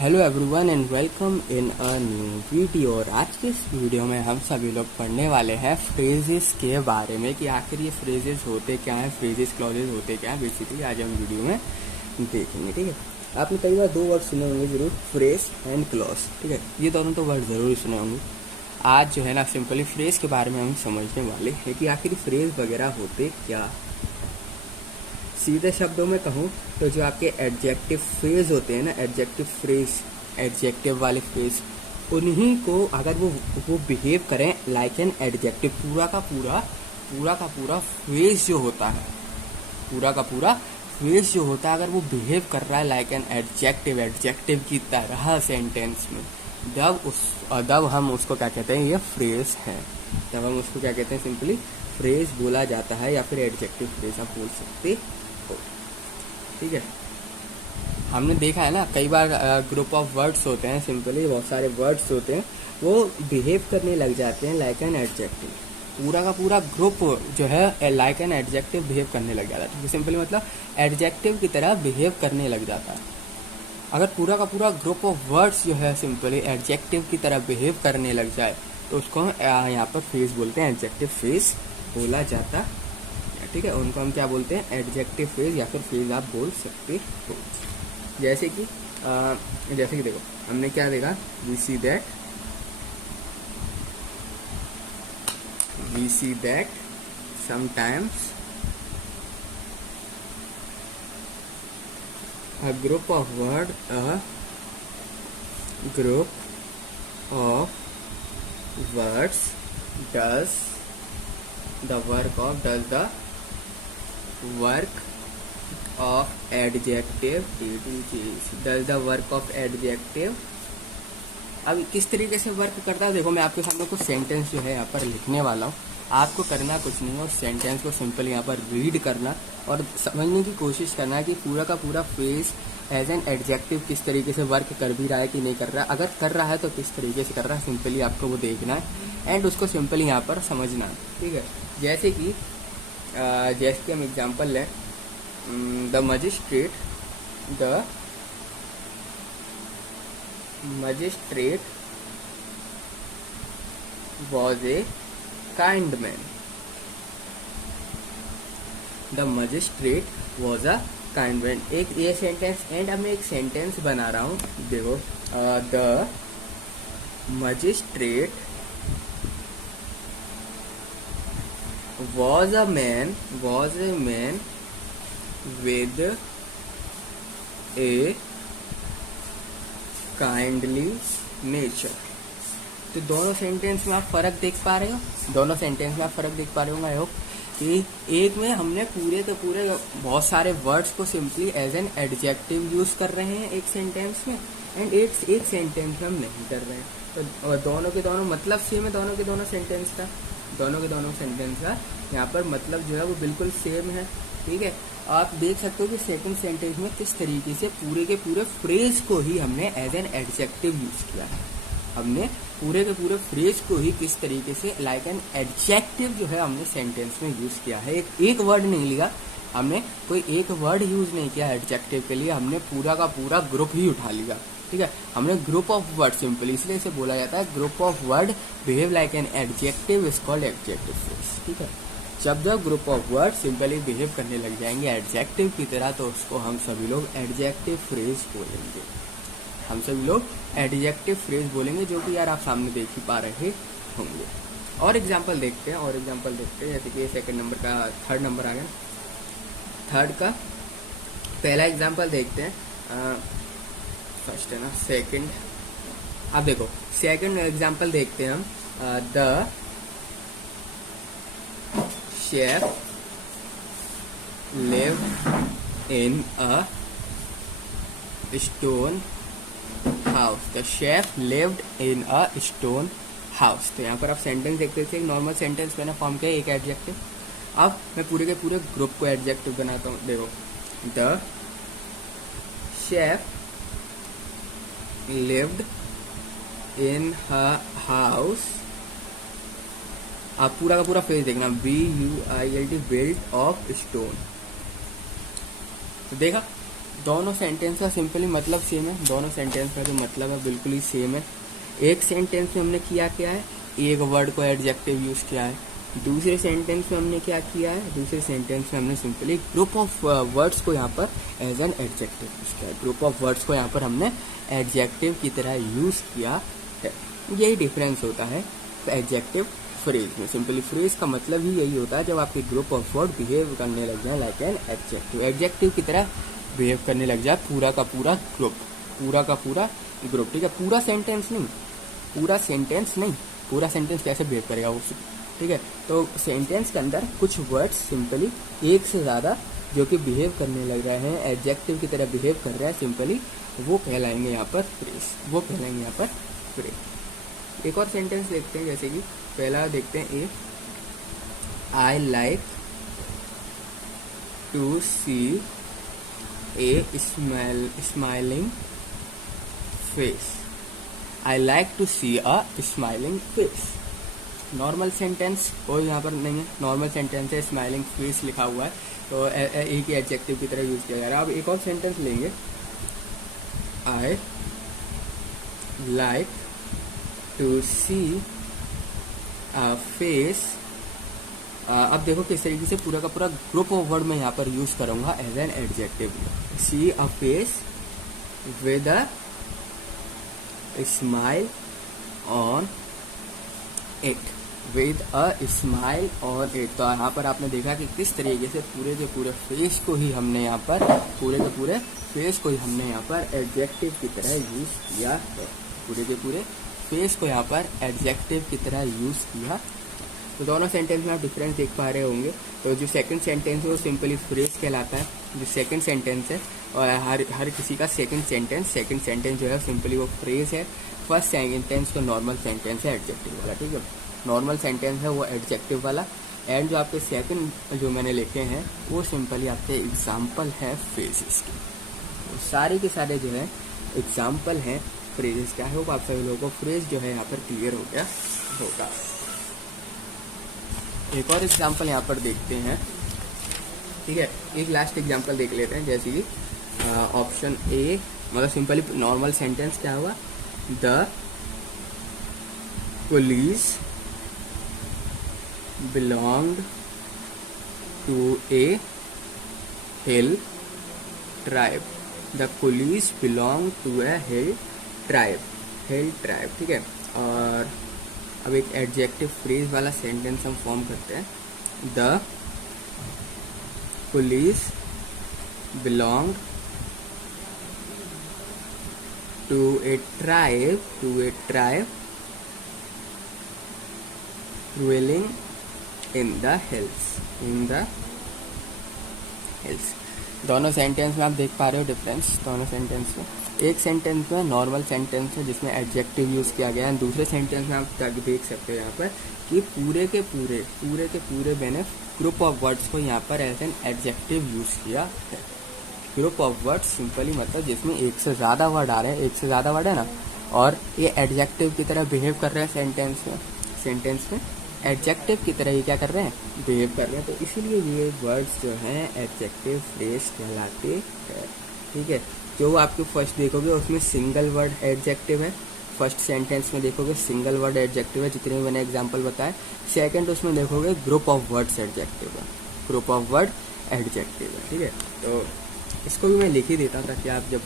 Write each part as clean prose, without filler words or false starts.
Hello everyone and welcome in a new video. और आज के इस वीडियो में हम सभी लोग पढ़ने वाले हैं फ्रेजेस के बारे में कि आखिर ये फ्रेजेस होते क्या हैं, फ्रेजेस क्लॉजेस होते क्या हैं। बेसिकली आज हम वीडियो में देखेंगे। ठीक है, आपने कई बार दो वर्ड सुने होंगे जरूर, फ्रेज एंड क्लॉज। ठीक है, ये दोनों तो वर्ड ज़रूर सुने होंगे। आज जो है ना सिंपली फ्रेज के बारे में हम समझने वाले हैं कि आखिर फ्रेज वगैरह होते क्या। सीधे शब्दों में कहूँ तो जो आपके एडजेक्टिव फ्रेज होते हैं ना, एडजेक्टिव फ्रेज, एडजेक्टिव वाले फ्रेज, उन्हीं को अगर वो बिहेव करें लाइक एन एडजेक्टिव, पूरा का पूरा फ्रेज जो होता है, पूरा का पूरा फ्रेज जो होता है, अगर वो बिहेव कर रहा है लाइक एन एडजेक्टिव की तरह सेंटेंस में, तब हम उसको क्या कहते हैं, ये फ्रेज है। तब हम उसको क्या कहते हैं, सिंपली फ्रेज बोला जाता है, या फिर एडजेक्टिव फ्रेज आप बोल सकते हो। ठीक है, हमने देखा है ना कई बार ग्रुप ऑफ वर्ड्स होते हैं, सिंपली बहुत सारे वर्ड्स होते हैं, वो बिहेव करने लग जाते हैं लाइक एन एडजेक्टिव। पूरा का पूरा ग्रुप जो है लाइक एन एडजेक्टिव बिहेव करने लग जाता है। ठीक है, सिंपली मतलब एडजेक्टिव की तरह बिहेव करने लग जाता है। अगर पूरा का पूरा ग्रुप ऑफ वर्ड्स जो है सिंपली एडजेक्टिव की तरह बिहेव करने लग जाए तो उसको यहाँ पर फ्रेज बोलते हैं, एडजेक्टिव फ्रेज बोला जाता है। ठीक है, उनको हम क्या बोलते हैं, एडजेक्टिव फ्रेज या फिर फ्रेज आप बोल सकते हो। जैसे कि देखो हमने क्या देखा, we see that sometimes a group of words does the work of adjective, does the work of adjective। अब किस तरीके से वर्क करता है, देखो मैं आपके सामने कुछ सेंटेंस जो है यहाँ पर लिखने वाला हूँ। आपको करना कुछ नहीं है, उस सेंटेंस को सिंपल यहाँ पर रीड करना और समझने की कोशिश करना है कि पूरा का पूरा फ्रेज एज एन एडजेक्टिव किस तरीके से वर्क कर भी रहा है कि नहीं कर रहा है। अगर कर रहा है तो किस तरीके से कर रहा है, सिंपली आपको वो देखना है एंड उसको सिंपली यहाँ पर समझना है। ठीक है, जैसे कि हम एग्जाम्पल लें, the magistrate was a kind man. The magistrate was a kind man, एक ये सेंटेंस। एंड अब मैं एक सेंटेंस बना रहा हूँ, देखो, the magistrate was a man with a kindly nature। तो दोनों सेंटेंस में आप फर्क देख पा रहे हो, आई होप कि एक में हमने पूरे के पूरे बहुत सारे वर्ड्स को simply as an adjective use कर रहे हैं एक सेंटेंस में, एंड एक सेंटेंस में हम नहीं कर रहे हैं। तो दोनों के दोनों मतलब सेम है, दोनों के दोनों सेंटेंस का यहाँ पर मतलब जो है वो बिल्कुल सेम है। ठीक है, आप देख सकते हो कि सेकंड सेंटेंस में किस तरीके से पूरे के पूरे फ्रेज को ही हमने एज एन एडजेक्टिव यूज किया है। हमने पूरे के पूरे फ्रेज को ही किस तरीके से लाइक एन एडजेक्टिव जो है हमने सेंटेंस में यूज किया है। एक वर्ड नहीं लिया हमने, कोई एक वर्ड यूज नहीं किया एडजेक्टिव के लिए, हमने पूरा का पूरा ग्रुप ही उठा लिया। ठीक है, हमने ग्रुप ऑफ वर्ड, सिंपली इसलिए इसे बोला जाता है group of word behave like an adjective is called adjective phrase. ठीक है, जब group of word simply behave करने लग जाएंगे एडजेक्टिव की तरह तो उसको हम सभी लोग एडजेक्टिव फ्रेज बोलेंगे, जो कि यार आप सामने देख ही पा रहे होंगे। और एग्जाम्पल देखते हैं, जैसे कि सेकंड नंबर का थर्ड नंबर आ गया। थर्ड का पहला एग्जाम्पल देखते हैं, फर्स्ट है ना, सेकंड। अब देखो सेकंड एग्जाम्पल देखते हैं हम, the chef lived in a stone house. The chef lived in a stone house. तो यहाँ पर आप सेंटेंस देखते थे, एक नॉर्मल सेंटेंस मैंने फॉर्म किया, एक एडजेक्टिव। अब मैं पूरे के पूरे ग्रुप को एडजेक्टिव बनाता हूँ। देखो, the chef lived in her house। आप पूरा का पूरा फ्रेज देखना, BUILD, बिल्ट ऑफ स्टोन। तो देखा दोनों सेंटेंस का सिंपली मतलब सेम है, दोनों सेंटेंस का जो मतलब है बिल्कुल ही सेम है। एक सेंटेंस में हमने किया क्या है, एक वर्ड को एडजेक्टिव यूज़ किया है। दूसरे सेंटेंस में हमने क्या किया है, दूसरे सेंटेंस में हमने सिंपली ग्रुप ऑफ वर्ड्स को यहाँ पर एज एन एडजेक्टिव यूज़ किया है। ग्रुप ऑफ वर्ड्स को यहाँ पर हमने एडजेक्टिव की तरह यूज़ किया है। यही डिफरेंस होता है एडजेक्टिव फ्रेज में। सिंपली फ्रेज का मतलब ही यही होता है जब आपके ग्रुप ऑफ वर्ड बिहेव करने लग जाए लाइक एन एडजेक्टिव, एडजेक्टिव की तरह बिहेव करने लग जाए पूरा का पूरा ग्रुप, पूरा का पूरा ग्रुप। ठीक है, पूरा सेंटेंस नहीं, पूरा सेंटेंस नहीं, पूरा सेंटेंस कैसे बिहेव करेगा वो, ठीक है। तो सेंटेंस के अंदर कुछ वर्ड्स सिंपली एक से ज़्यादा जो कि बिहेव करने लग रहे हैं, एडजेक्टिव की तरह बिहेव कर रहे हैं सिंपली, वो कहलाएंगे यहाँ पर फ्रेज, वो कहलाएंगे यहाँ पर फ्रेज। एक और सेंटेंस देखते हैं, जैसे कि पहला देखते हैं a, I like to see a smiling face, I like to see a smiling face. Normal sentence कोई यहाँ पर नहीं है, नॉर्मल सेंटेंस है, स्माइलिंग फेस लिखा हुआ है, तो एक ही एडजेक्टिव की तरह यूज किया जा रहा है। अब एक और सेंटेंस लेंगे, I like to see a face. अब देखो किस तरीके से पूरा का पूरा ग्रुप ऑफ वर्ड में यहाँ पर यूज करूंगा as an adjective. See a face with a smile on it, with a smile on it. तो यहाँ पर आपने देखा कि किस tरिके से पूरे के पूरे फेस को ही हमने यहाँ पर, पूरे के पूरे फेस को ही हमने यहाँ पर एडजेक्टिव की तरह यूज किया है, पूरे के पूरे फेस को यहाँ पर एडजेक्टिव की तरह यूज किया। तो दोनों सेंटेंस में आप डिफरेंस देख पा रहे होंगे। तो जो सेकंड सेंटेंस है वो सिंपली फ्रेज कहलाता है, जो सेकंड सेंटेंस है, और हर किसी का सेकंड सेंटेंस जो है सिंपली वो फ्रेज है। फर्स्ट सेंटेंस तो नॉर्मल सेंटेंस है एडजेक्टिव वाला, ठीक है, नॉर्मल सेंटेंस है वो एडजेक्टिव वाला। एंड जो आपके सेकंड जो मैंने लिखे हैं वो सिंपली आपके एग्जाम्पल है फ्रेजेस के, तो सारे के सारे जो है एग्जाम्पल हैं फ्रेजेस का। होप आप सभी लोगों को फ्रेज जो है यहाँ पर क्लियर हो गया होगा। एक और एग्जाम्पल यहाँ पर देखते हैं, ठीक है, एक लास्ट एग्जाम्पल देख लेते हैं, जैसे कि ऑप्शन ए, मतलब सिंपली नॉर्मल सेंटेंस क्या हुआ, the police belonged to a hill tribe, the police belong to a hill tribe, ठीक है। और अब एक एडजेक्टिव फ्रेज वाला सेंटेंस हम फॉर्म करते हैं, the police belong to a tribe dwelling in the hills, दोनों सेंटेंस में आप देख पा रहे हो डिफरेंस दोनों सेंटेंस में। एक सेंटेंस में नॉर्मल सेंटेंस है जिसमें एडजेक्टिव यूज़ किया गया है, दूसरे सेंटेंस में आप देख सकते हो यहाँ पर कि पूरे के पूरे मैंने ग्रुप ऑफ वर्ड्स को यहाँ पर एज एन एडजेक्टिव यूज़ किया है। ग्रुप ऑफ वर्ड्स सिंपली मतलब जिसमें एक से ज़्यादा वर्ड आ रहे हैं, एक से ज़्यादा वर्ड है ना, और ये एडजेक्टिव की तरह बिहेव कर रहे हैं सेंटेंस में एडजेक्टिव की तरह ये क्या कर रहे हैं, बिहेव कर रहे हैं। तो इसीलिए ये वर्ड्स जो हैं एडजेक्टिव फ्रेज कहलाते हैं, ठीक है। जो आपको फर्स्ट देखोगे उसमें सिंगल वर्ड एडजेक्टिव है, फर्स्ट सेंटेंस में देखोगे सिंगल वर्ड एडजेक्टिव है जितने मैंने एग्जांपल बताए। सेकंड उसमें देखोगे ग्रुप ऑफ वर्ड्स एडजेक्टिव है, ग्रुप ऑफ वर्ड एडजेक्टिव है, ठीक है। तो इसको भी मैं लिख ही देता हूँ ताकि आप जब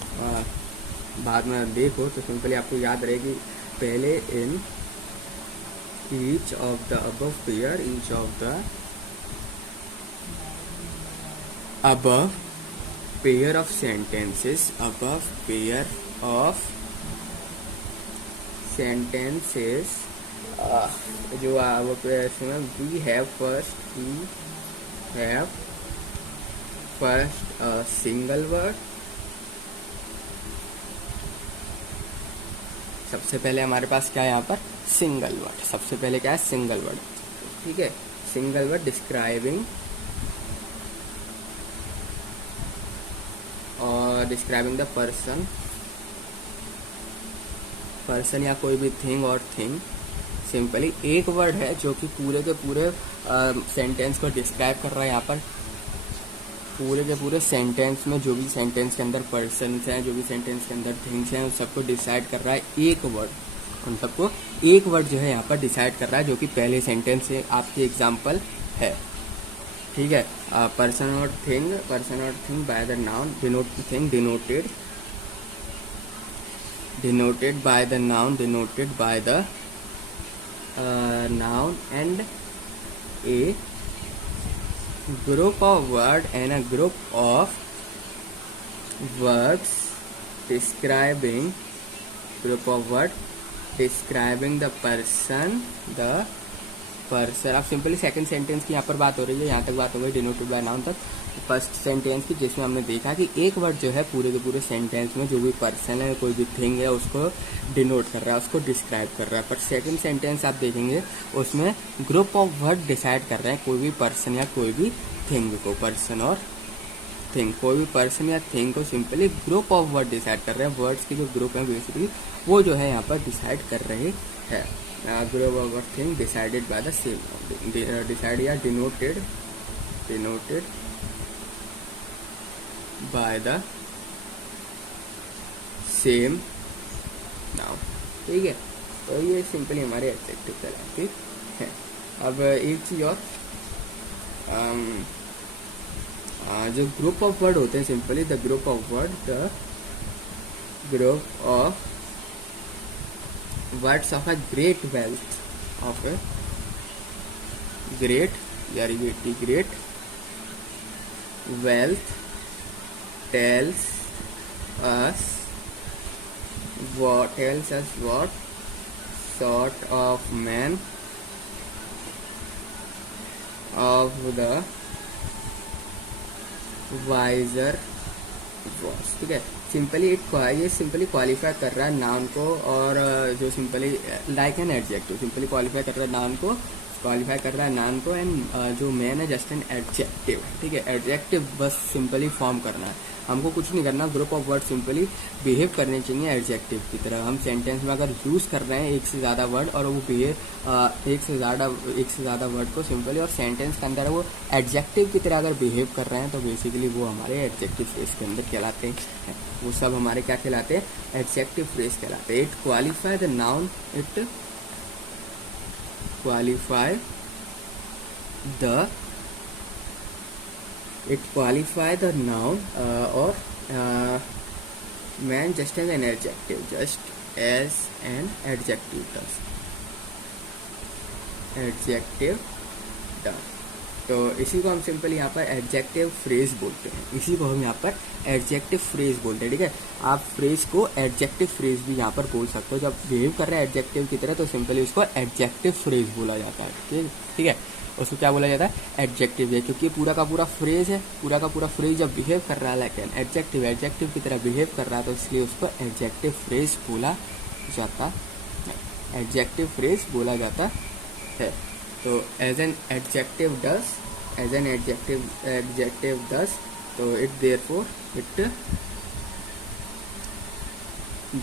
बाद में देखो तो सिंपली आपको याद रहे कि पहले इन each of the above pair of sentences जो we have first a single word, सबसे पहले हमारे पास क्या है यहाँ पर सिंगल वर्ड, सबसे पहले क्या है सिंगल वर्ड, ठीक है, सिंगल वर्ड डिस्क्राइबिंग और डिस्क्राइबिंग द पर्सन या कोई भी थिंग और थिंग। सिंपली एक वर्ड है जो कि पूरे के पूरे सेंटेंस को डिस्क्राइब कर रहा है यहाँ पर, पूरे के पूरे सेंटेंस में जो भी सेंटेंस के अंदर पर्सन्स हैं, जो भी सेंटेंस के अंदर थिंग्स हैं, उन सबको डिसाइड कर रहा है एक वर्ड। उन सबको एक वर्ड जो है यहाँ पर डिसाइड कर रहा है, जो कि पहले सेंटेंस से आपकी एग्जाम्पल है। ठीक है, पर्सन और thing by the noun thing denoted by the noun, denoted by the noun, and a group of word and a group of words describing the person, अब सिंपली सेकंड सेंटेंस की यहाँ पर बात हो रही है, यहाँ तक बात हो गई डिनोटेड बाय नाउन तक। फर्स्ट सेंटेंस की जिसमें हमने देखा कि एक वर्ड जो है पूरे के पूरे सेंटेंस में जो भी पर्सन है, कोई भी थिंग है, उसको डिनोट कर रहा है, उसको डिस्क्राइब कर रहा है। पर सेकंड सेंटेंस आप देखेंगे उसमें ग्रुप ऑफ वर्ड डिसाइड कर रहे हैं कोई भी पर्सन या कोई भी थिंग को। पर्सन और थिंग, कोई भी पर्सन या थिंग को simply group of word decide कर रहे हैं। वर्ड्स की जो ग्रुप है बेसिकली वो जो है यहाँ पर डिसाइड कर रहे हैं। Group of thing decided by the same, decide या denoted by the same noun. ठीक है, तो ये सिंपली हमारे एडजेक्टिव कहलाते हैं। अब एक चीज और, जो ग्रुप ऑफ वर्ड होते हैं, simply the group of words of a great wealth, of a great wealth tells us what sort of man of the wiser was। ठीक है, सिंपली ये सिंपली क्वालिफाई कर रहा है नाउन को, और जो simply like an adjective, simply qualify कर रहा है नाउन को, एंड जो मैन है जस्ट एन एडजेक्टिव। ठीक है, एडजेक्टिव बस सिंपली फॉर्म करना है, हमको कुछ नहीं करना। Group of word simply behave करने चाहिए एडजेक्टिव की तरह। हम सेंटेंस में अगर यूज कर रहे हैं एक से ज़्यादा वर्ड और वो एक से ज़्यादा वर्ड को सिंपली और सेंटेंस के अंदर वो एडजेक्टिव की तरह अगर बिहेव कर रहे हैं, तो बेसिकली वो हमारे एडजेक्टिव फ्रेज के अंदर कहलाते हैं। वो सब हमारे क्या कहलाते हैं? एडजेक्टिव फ्रेज कहलाते हैं। It qualify the noun, it qualify the noun or man just as an adjective does। तो इसी को हम सिंपली यहाँ पर एडजेक्टिव फ्रेज बोलते हैं। ठीक है, आप फ्रेज को एडजेक्टिव फ्रेज भी यहाँ पर बोल सकते हो। जब बिहेव कर रहे हैं एडजेक्टिव की तरह तो सिंपली उसको एडजेक्टिव फ्रेज बोला जाता है। ठीक है, उसको क्या बोला जाता है? एडजेक्टिव है, क्योंकि पूरा का पूरा फ्रेज है। पूरा का पूरा फ्रेज जब बिहेव कर रहा है लेकिन एडजेक्टिव की तरह बिहेव कर रहा है, तो इसलिए उसको एडजेक्टिव फ्रेज बोला जाता है। तो एज एन एडजेक्टिव डज, तो it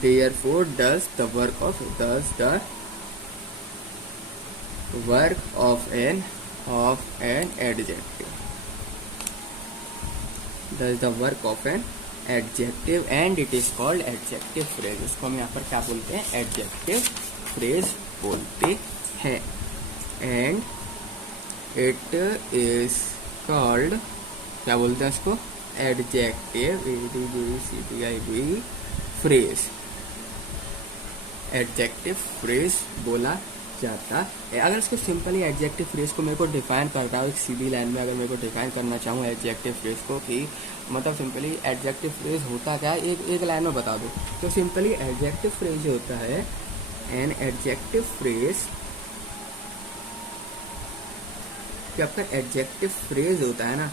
therefore does the work of an adjective, does the work of an adjective and it is called adjective phrase। इसको हम यहाँ पर क्या बोलते हैं? एडजेक्टिव फ्रेज बोलते हैं। एंड इट इज कॉल्ड, क्या बोलते हैं इसको? एडजेक्टिव फ्रेज, एडजेक्टिव फ्रेज बोला जाता है। अगर इसको सिंपली एडजेक्टिव फ्रेज को मेरे को डिफाइन करता है एक सीधी लाइन में, अगर मेरे को डिफाइन करना चाहूँ एडजेक्टिव फ्रेज को, कि मतलब सिंपली एडजेक्टिव फ्रेज होता क्या है, एक लाइन में बता दो। तो सिंपली एडजेक्टिव फ्रेज जो होता है, एन एडजेक्टिव फ्रेज, जो आपका एडजेक्टिव फ्रेज होता है ना,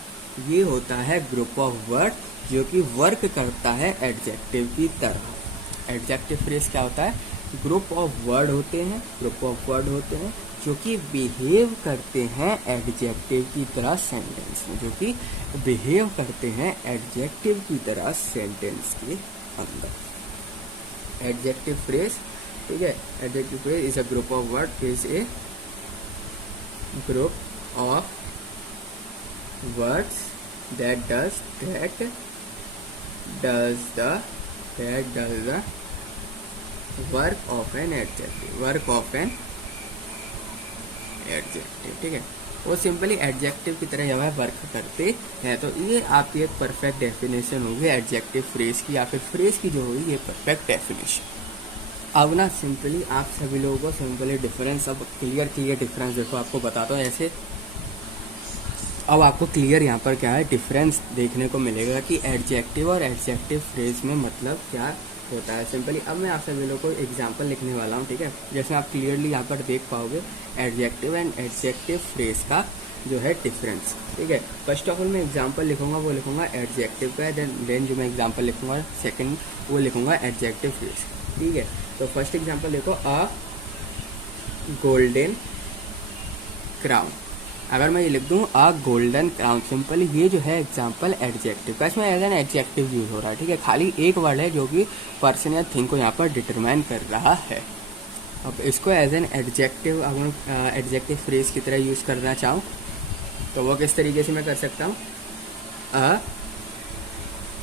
ये होता है ग्रुप ऑफ वर्ड जो कि वर्क करता है एडजेक्टिव की तरह। एडजेक्टिव फ्रेज क्या होता है? ग्रुप ऑफ वर्ड होते हैं जो कि बिहेव करते हैं एडजेक्टिव की तरह सेंटेंस में, सेंटेंस के अंदर। एडजेक्टिव फ्रेज, ठीक है, adjective phrase is a group of word, is a group of words that does the work of an adjective, ठीक है, वो सिंपली एडजेक्टिव की तरह जो है वर्क करते हैं। तो ये आपकी एक परफेक्ट डेफिनेशन होगी एडजेक्टिव फ्रेज की, या फिर फ्रेज की जो होगी ये परफेक्ट डेफिनेशन। अब ना सिंपली आप सभी लोगों को सिंपली डिफरेंस, अब क्लियर डिफरेंस देखो, आपको बताता हूँ ऐसे। अब आपको क्लियर यहाँ पर क्या है डिफरेंस देखने को मिलेगा कि एडजेक्टिव और एडजेक्टिव फ्रेज में मतलब क्या होता है सिंपली। अब मैं आप सभी लोगों को एग्जांपल लिखने वाला हूँ, ठीक है, जैसे आप क्लियरली यहाँ पर देख पाओगे एडजेक्टिव एंड एडजेक्टिव फ्रेज का जो है डिफरेंस, ठीक है। फर्स्ट ऑफ ऑल मैं एग्जांपल लिखूंगा, वो लिखूंगा एडजेक्टिव का, देन जो मैं एग्जांपल लिखूंगा सेकंड वो लिखूंगा एडजेक्टिव फ्रेज, ठीक है। तो फर्स्ट एग्जांपल देखो, अ गोल्डन क्राउन। अगर मैं ये लिख दूँ अ गोल्डन क्राउन, सिंपली ये जो है एग्जांपल एडजेक्टिव का, इसमें एज एन एडजेक्टिव यूज हो रहा है, ठीक है। खाली एक वर्ड है जो कि पर्सन या थिंग को यहाँ पर डिटरमाइन कर रहा है। अब इसको एज एन एडजेक्टिव, अगर एडजेक्टिव फ्रेज की तरह यूज करना चाहूँ तो वो किस तरीके से मैं कर सकता हूँ, a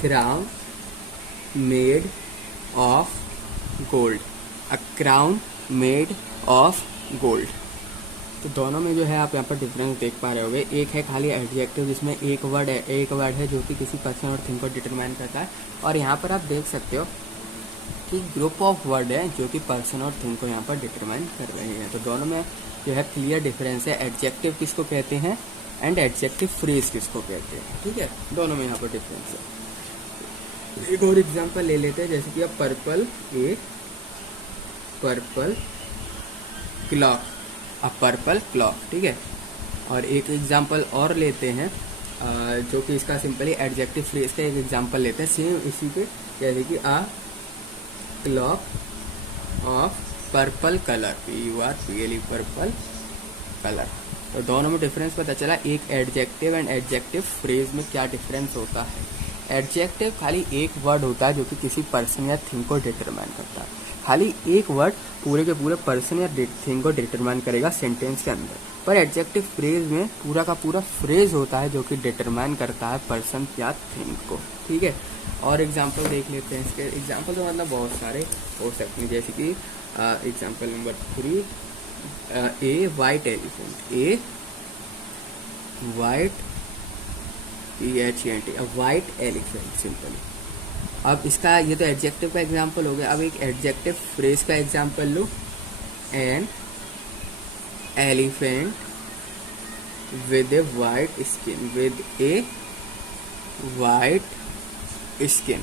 crown made of gold, a crown made of gold. तो दोनों में जो है आप यहाँ पर डिफरेंस देख पा रहे होगे। एक है खाली एडजेक्टिव जिसमें एक वर्ड है जो कि किसी पर्सन और थिंग को डिटरमाइन करता है, और यहाँ पर आप देख सकते हो कि ग्रुप ऑफ वर्ड है जो कि पर्सन और थिंग को यहाँ पर डिटरमाइन कर रहे हैं। तो दोनों में जो है क्लियर डिफरेंस है, एडजेक्टिव किसको कहते हैं एंड एडजेक्टिव फ्रेज किसको कहते हैं, ठीक है, दोनों में यहाँ पर डिफरेंस है। एक और एग्जाम्पल ले लेते हैं, जैसे कि अब पर्पल क्लॉक, अ पर्पल क्लॉक, ठीक है। और एक एग्जांपल और लेते हैं जो कि इसका सिंपली एडजेक्टिव फ्रेज का एक एग्जांपल लेते हैं सेम इसी पे, जैसे कि a clock of purple colour, PURPLE purple colour. तो दोनों में डिफरेंस पता चला, एक एडजेक्टिव एंड एडजेक्टिव फ्रेज में क्या डिफरेंस होता है। एडजेक्टिव खाली एक वर्ड होता है जो कि किसी पर्सन या थिंग को डिटरमाइन करता है, खाली एक वर्ड पूरे के पूरे पर्सन या थिंग को डिटरमाइन करेगा सेंटेंस के अंदर। पर एडजेक्टिव फ्रेज में पूरा का पूरा फ्रेज होता है जो कि डिटरमाइन करता है पर्सन या थिंग को, ठीक है। और एग्जांपल देख लेते हैं इसके। एग्जांपल तो मतलब बहुत सारे हो सकते हैं, जैसे कि example number 3, a white elephant, a white PHENT, white elephant simply. अब इसका ये तो एडजेक्टिव का एग्जांपल हो गया। अब एक एडजेक्टिव फ्रेज का example low, an elephant with A white skin, with A white skin.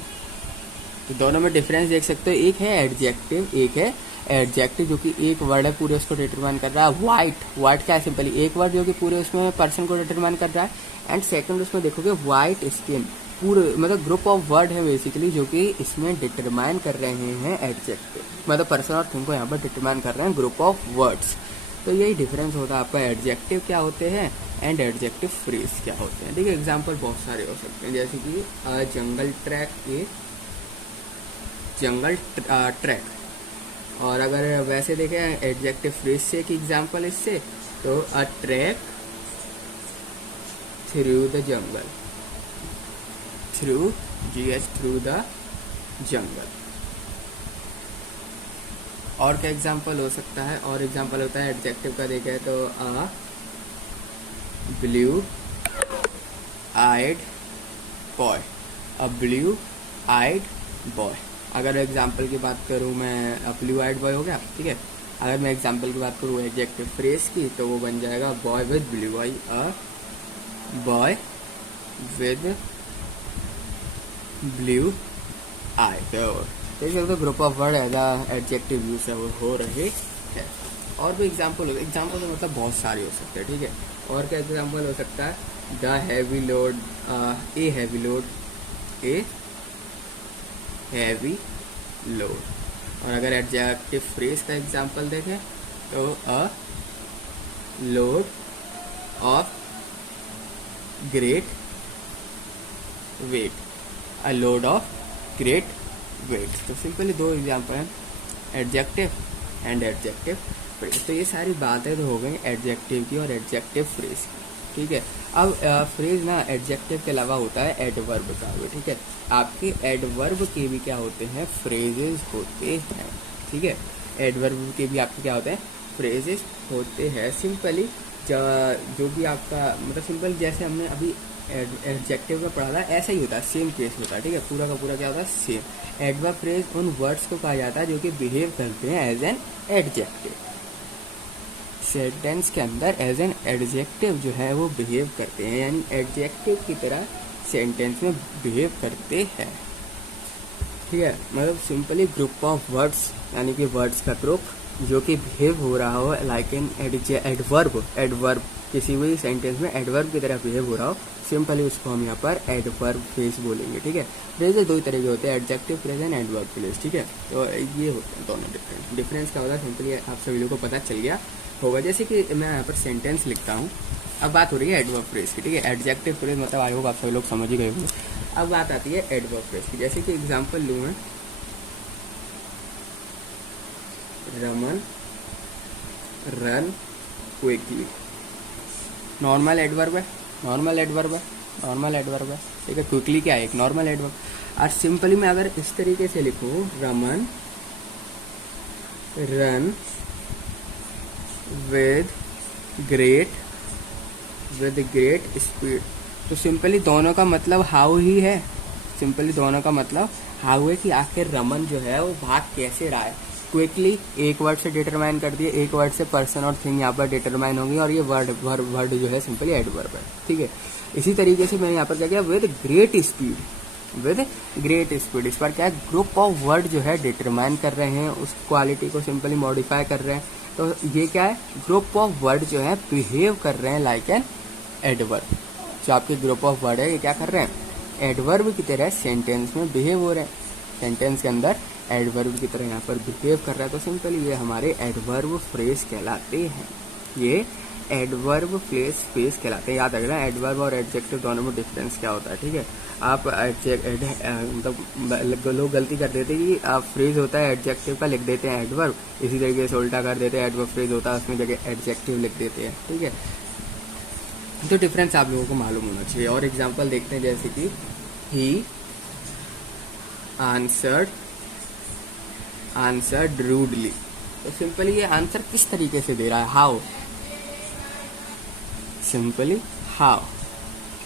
तो दोनों में डिफरेंस देख सकते हो, एक है एडजेक्टिव, एक है एडजेक्टिव जो कि एक वर्ड है पूरे उसको डिटरमाइन कर रहा है। वाइट क्या है, सिंपली एक वर्ड जो कि पूरे उसमें पर्सन को डिटरमाइन कर रहा है, एंड सेकंड उसमें देखोगे वाइट स्किन, पूरे मतलब ग्रुप ऑफ वर्ड है बेसिकली जो कि इसमें डिटरमाइन कर रहे हैं एडजेक्टिव, मतलब पर्सन और थिंग को यहाँ पर डिटरमाइन कर रहे हैं ग्रुप ऑफ वर्ड्स। तो यही डिफरेंस होता है आपका, एडजेक्टिव क्या होते हैं एंड एडजेक्टिव फ्रेज क्या होते हैं। देखिए एग्जांपल बहुत सारे हो सकते हैं, जैसे कि जंगल ट्रैक। और अगर वैसे देखें एडजेक्टिव फ्रेज से एक एग्जांपल इससे, तो a track through the jungle, through the jungle. और क्या एग्जांपल हो सकता है, और एग्जांपल होता है एडजेक्टिव का देखें तो अ ब्लू आइड बॉय, अ ब्लू आइड बॉय। अगर एग्जांपल की बात करूँ मैं, ब्लू आइड बॉय हो गया, ठीक है। अगर मैं एग्जांपल की बात करूँ एडजेक्टिव फ्रेज की, तो वो बन जाएगा boy with blue eye, a boy with blue eye. देख सकते हो group of word as adjective use है वो हो रहे हैं। और भी एग्जांपल तो मतलब बहुत सारे हो सकते हैं, ठीक है। और क्या एग्जांपल हो सकता है, the heavy load, a heavy load, a heavy load. और अगर एडजेक्टिव फ्रेज का एग्जांपल देखें तो a load of great weight, a load of great weight. तो सिंपली दो एग्जांपल हैं, एडजेक्टिव एंड एडजेक्टिव फ्रेज। तो ये सारी बातें तो हो गई एडजेक्टिव की और एडजेक्टिव फ्रेज की। ठीक है। अब फ्रेज ना एडजेक्टिव के अलावा होता है एडवर्ब का भी, ठीक है। आपके एडवर्ब के भी क्या होते हैं, फ्रेजेस होते हैं, ठीक है। एडवर्ब के भी आपके क्या होते हैं, फ्रेजेस होते हैं। सिंपली जो भी आपका मतलब सिंपल जैसे हमने अभी एडजेक्टिव में पढ़ा था ऐसा ही होता है, सेम केस होता है, ठीक है। पूरा का पूरा क्या होता है, सेम। एडवर्ब फ्रेज उन वर्ड्स को कहा जाता है जो कि बिहेव करते हैं एज एन एडजेक्टिव। सेंटेंस के अंदर एज एन एडजेक्टिव जो है वो बिहेव करते हैं, यानी एडजेक्टिव की तरह सेंटेंस में बिहेव करते हैं, ठीक है। मतलब सिंपली ग्रुप ऑफ वर्ड्स, यानी कि वर्ड्स का ग्रुप जो कि बिहेव हो रहा हो लाइक एन एडवर्ब। एडवर्ब किसी भी सेंटेंस में एडवर्ब की तरह बिहेव हो रहा हो, सिंपली उसको हम यहाँ पर एडवर्ब फ्रेज बोलेंगे, ठीक है। फ्रेजेस दो ही तरह के होते हैं, adjective phrase and adverb phrase, ठीक है। तो ये होते हैं दोनों डिफरेंस क्या होता है, सिंपली आप सभी लोगों को पता चल गया होगा। जैसे कि मैं यहाँ पर सेंटेंस लिखता हूँ, अब बात हो रही है एडवर्ब फ्रेज की, ठीक है। एडजेक्टिव फ्रेज मतलब आई होगा आप सभी लोग समझ ही गए होंगे। अब बात आती है एडवर्ब फ्रेज की, जैसे कि एग्जांपल लूँ मैं, Raman run quickly. Normal adverb है, नॉर्मल एडवर्ब है, नॉर्मल एडवर्ब है, ठीक है। क्विकली क्या है, एक नॉर्मल एडवर्ब। और सिंपली मैं अगर इस तरीके से लिखूँ, Raman run with great speed, तो सिंपली दोनों का मतलब हाउ ही है। सिंपली दोनों का मतलब हाउ है कि आखिर रमन जो है वो भाग कैसे रहा है। क्विकली एक वर्ड से डिटरमाइन कर दिए, एक वर्ड से पर्सन और थिंग यहाँ पर डिटरमाइन होंगी, और ये वर्ड जो है सिंपली एडवर्ब है, ठीक है। इसी तरीके से मैंने यहाँ पर क्या किया, विद ग्रेट स्पीड, इस पर क्या है, ग्रुप ऑफ वर्ड जो है डिटरमाइन कर रहे हैं, उस क्वालिटी को सिंपली मॉडिफाई कर रहे हैं। तो ये क्या है, ग्रुप ऑफ वर्ड जो है बिहेव कर रहे हैं लाइक एन एडवर्ब। जो आपके ग्रुप ऑफ वर्ड है ये क्या कर रहे हैं, एडवर्ब की तरह सेंटेंस में बिहेव हो रहे हैं, सेंटेंस के अंदर एडवर्ब की तरह यहाँ पर बिहेव कर रहा है। तो सिंपली ये हमारे एडवर्ब फ्रेज कहलाते हैं, ये एडवर्ब फ्रेज कहलाते हैं। याद रखना एडवर्ब और एडजेक्टिव दोनों में डिफरेंस क्या होता है, ठीक है। आप मतलब लोग गलती कर देते हैं कि आप फ्रेज होता है एडजेक्टिव का लिख देते हैं एडवर्ब, इसी तरीके से उल्टा कर देते हैं, एडवर्ब फ्रेज होता है उसमें जगह एडजेक्टिव लिख देते हैं, ठीक है। तो डिफरेंस आप लोगों को मालूम होना चाहिए। और एग्जांपल देखते हैं, जैसे कि ही आंसर्ड रूडली, तो सिंपली ये आंसर किस तरीके से दे रहा है, हाउ, सिंपली हाउ,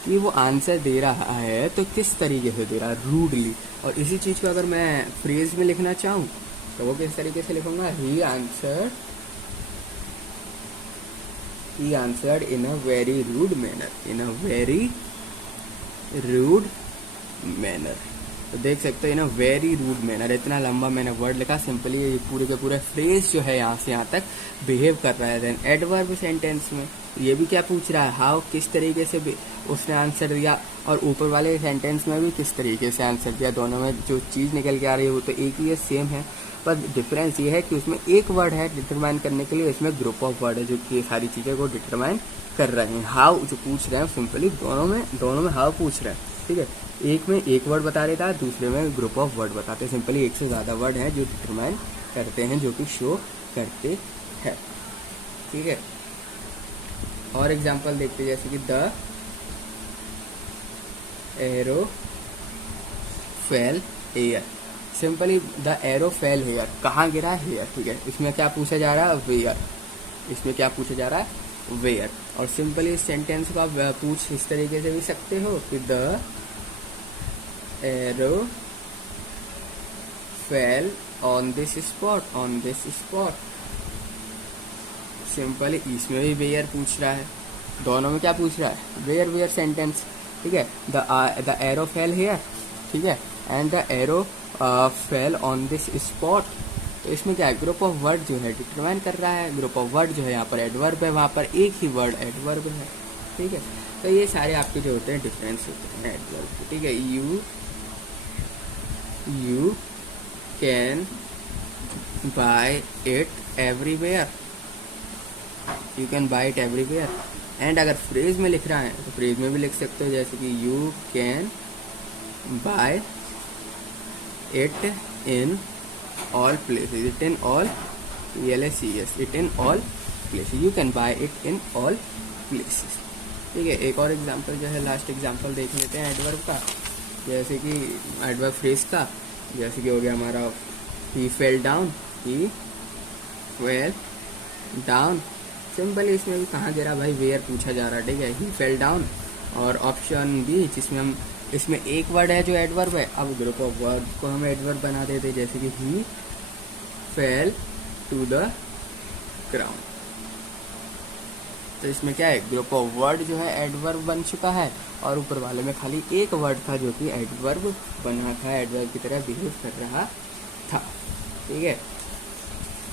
कि वो आंसर दे रहा है तो किस तरीके से दे रहा है, रूडली। और इसी चीज को अगर मैं फ्रेज में लिखना चाहूँ तो वो किस तरीके से लिखूंगा, he answered in a very rude manner, तो देख सकते हो in a very rude manner, इतना लंबा मैंने वर्ड लिखा, सिंपली ये पूरे के पूरे फ्रेज जो है यहाँ से यहाँ तक बिहेव कर रहा है। देन एडवर्ब सेंटेंस में ये भी क्या पूछ रहा है, हाउ, किस तरीके से उसने आंसर दिया, और ऊपर वाले सेंटेंस में भी किस तरीके से आंसर दिया। दोनों में जो चीज़ निकल के आ रही है वो तो एक ही है, सेम है, पर डिफरेंस ये है कि उसमें एक वर्ड है डिटरमाइन करने के लिए, इसमें ग्रुप ऑफ वर्ड है जो कि सारी चीज़ें को डिटरमाइन कर रहे हैं। हाउ जो पूछ रहे हैं सिंपली दोनों में हाउ पूछ रहे हैं, ठीक है। एक में एक वर्ड बता देता है, दूसरे में ग्रुप ऑफ वर्ड बताते हैं। सिंपली एक से ज़्यादा वर्ड हैं जो डिटरमाइन करते हैं, जो कि शो करते हैं, ठीक है। और एग्जांपल देखते हैं, जैसे कि the arrow fell here, simply the arrow fell here, कहाँ गिरा, हेयर, ठीक है। इसमें क्या पूछा जा रहा है, वेयर, इसमें क्या पूछा जा रहा है, वेयर। और सिंपली इस सेंटेंस को आप पूछ इस तरीके से भी सकते हो कि the arrow fell on this spot, simply इसमें भी वेयर पूछ रहा है, दोनों में क्या पूछ रहा है, वेयर सेंटेंस, ठीक है। द एरो फेल हेयर, ठीक है, and the arrow fell on this spot, तो इसमें क्या है, ग्रुप ऑफ वर्ड जो है डिटरमाइन कर रहा है। ग्रुप ऑफ वर्ड जो है यहाँ पर एडवर्ब है, वहाँ पर एक ही वर्ड एडवर्ब है, ठीक है। तो ये सारे आपके जो होते हैं डिफरेंस होते हैं एडवर्ब के, ठीक है। You can buy it everywhere, you can buy it everywhere. And अगर फ्रेज में लिख रहा है तो फ्रेज में भी लिख सकते हो, जैसे कि you can buy it in all places, it in all places, it in all places, you can buy it in all places, ठीक है, एक और एग्जांपल जो है लास्ट एग्जांपल देख लेते हैं एडवर्ब का, जैसे कि एडवर्ब फ्रेज का, जैसे कि हो गया हमारा ही फेल डाउन, ही फेल डाउन। सिंपल इसमें भी कहाँ गिरा भाई, वेयर पूछा जा रहा है, ठीक है, ही फेल डाउन। और ऑप्शन बी जिसमें हम इसमें एक वर्ड है जो एडवर्ब है, अब ग्रुप ऑफ वर्ड को हम एडवर्ब बना देते, जैसे कि ही फेल टू द ग्राउंड। तो इसमें क्या है, ग्रुप ऑफ वर्ड जो है एडवर्ब बन चुका है, और ऊपर वाले में खाली एक वर्ड था जो कि एडवर्ब बना था, एडवर्ब की तरह बिहेव कर रहा था। ठीक है,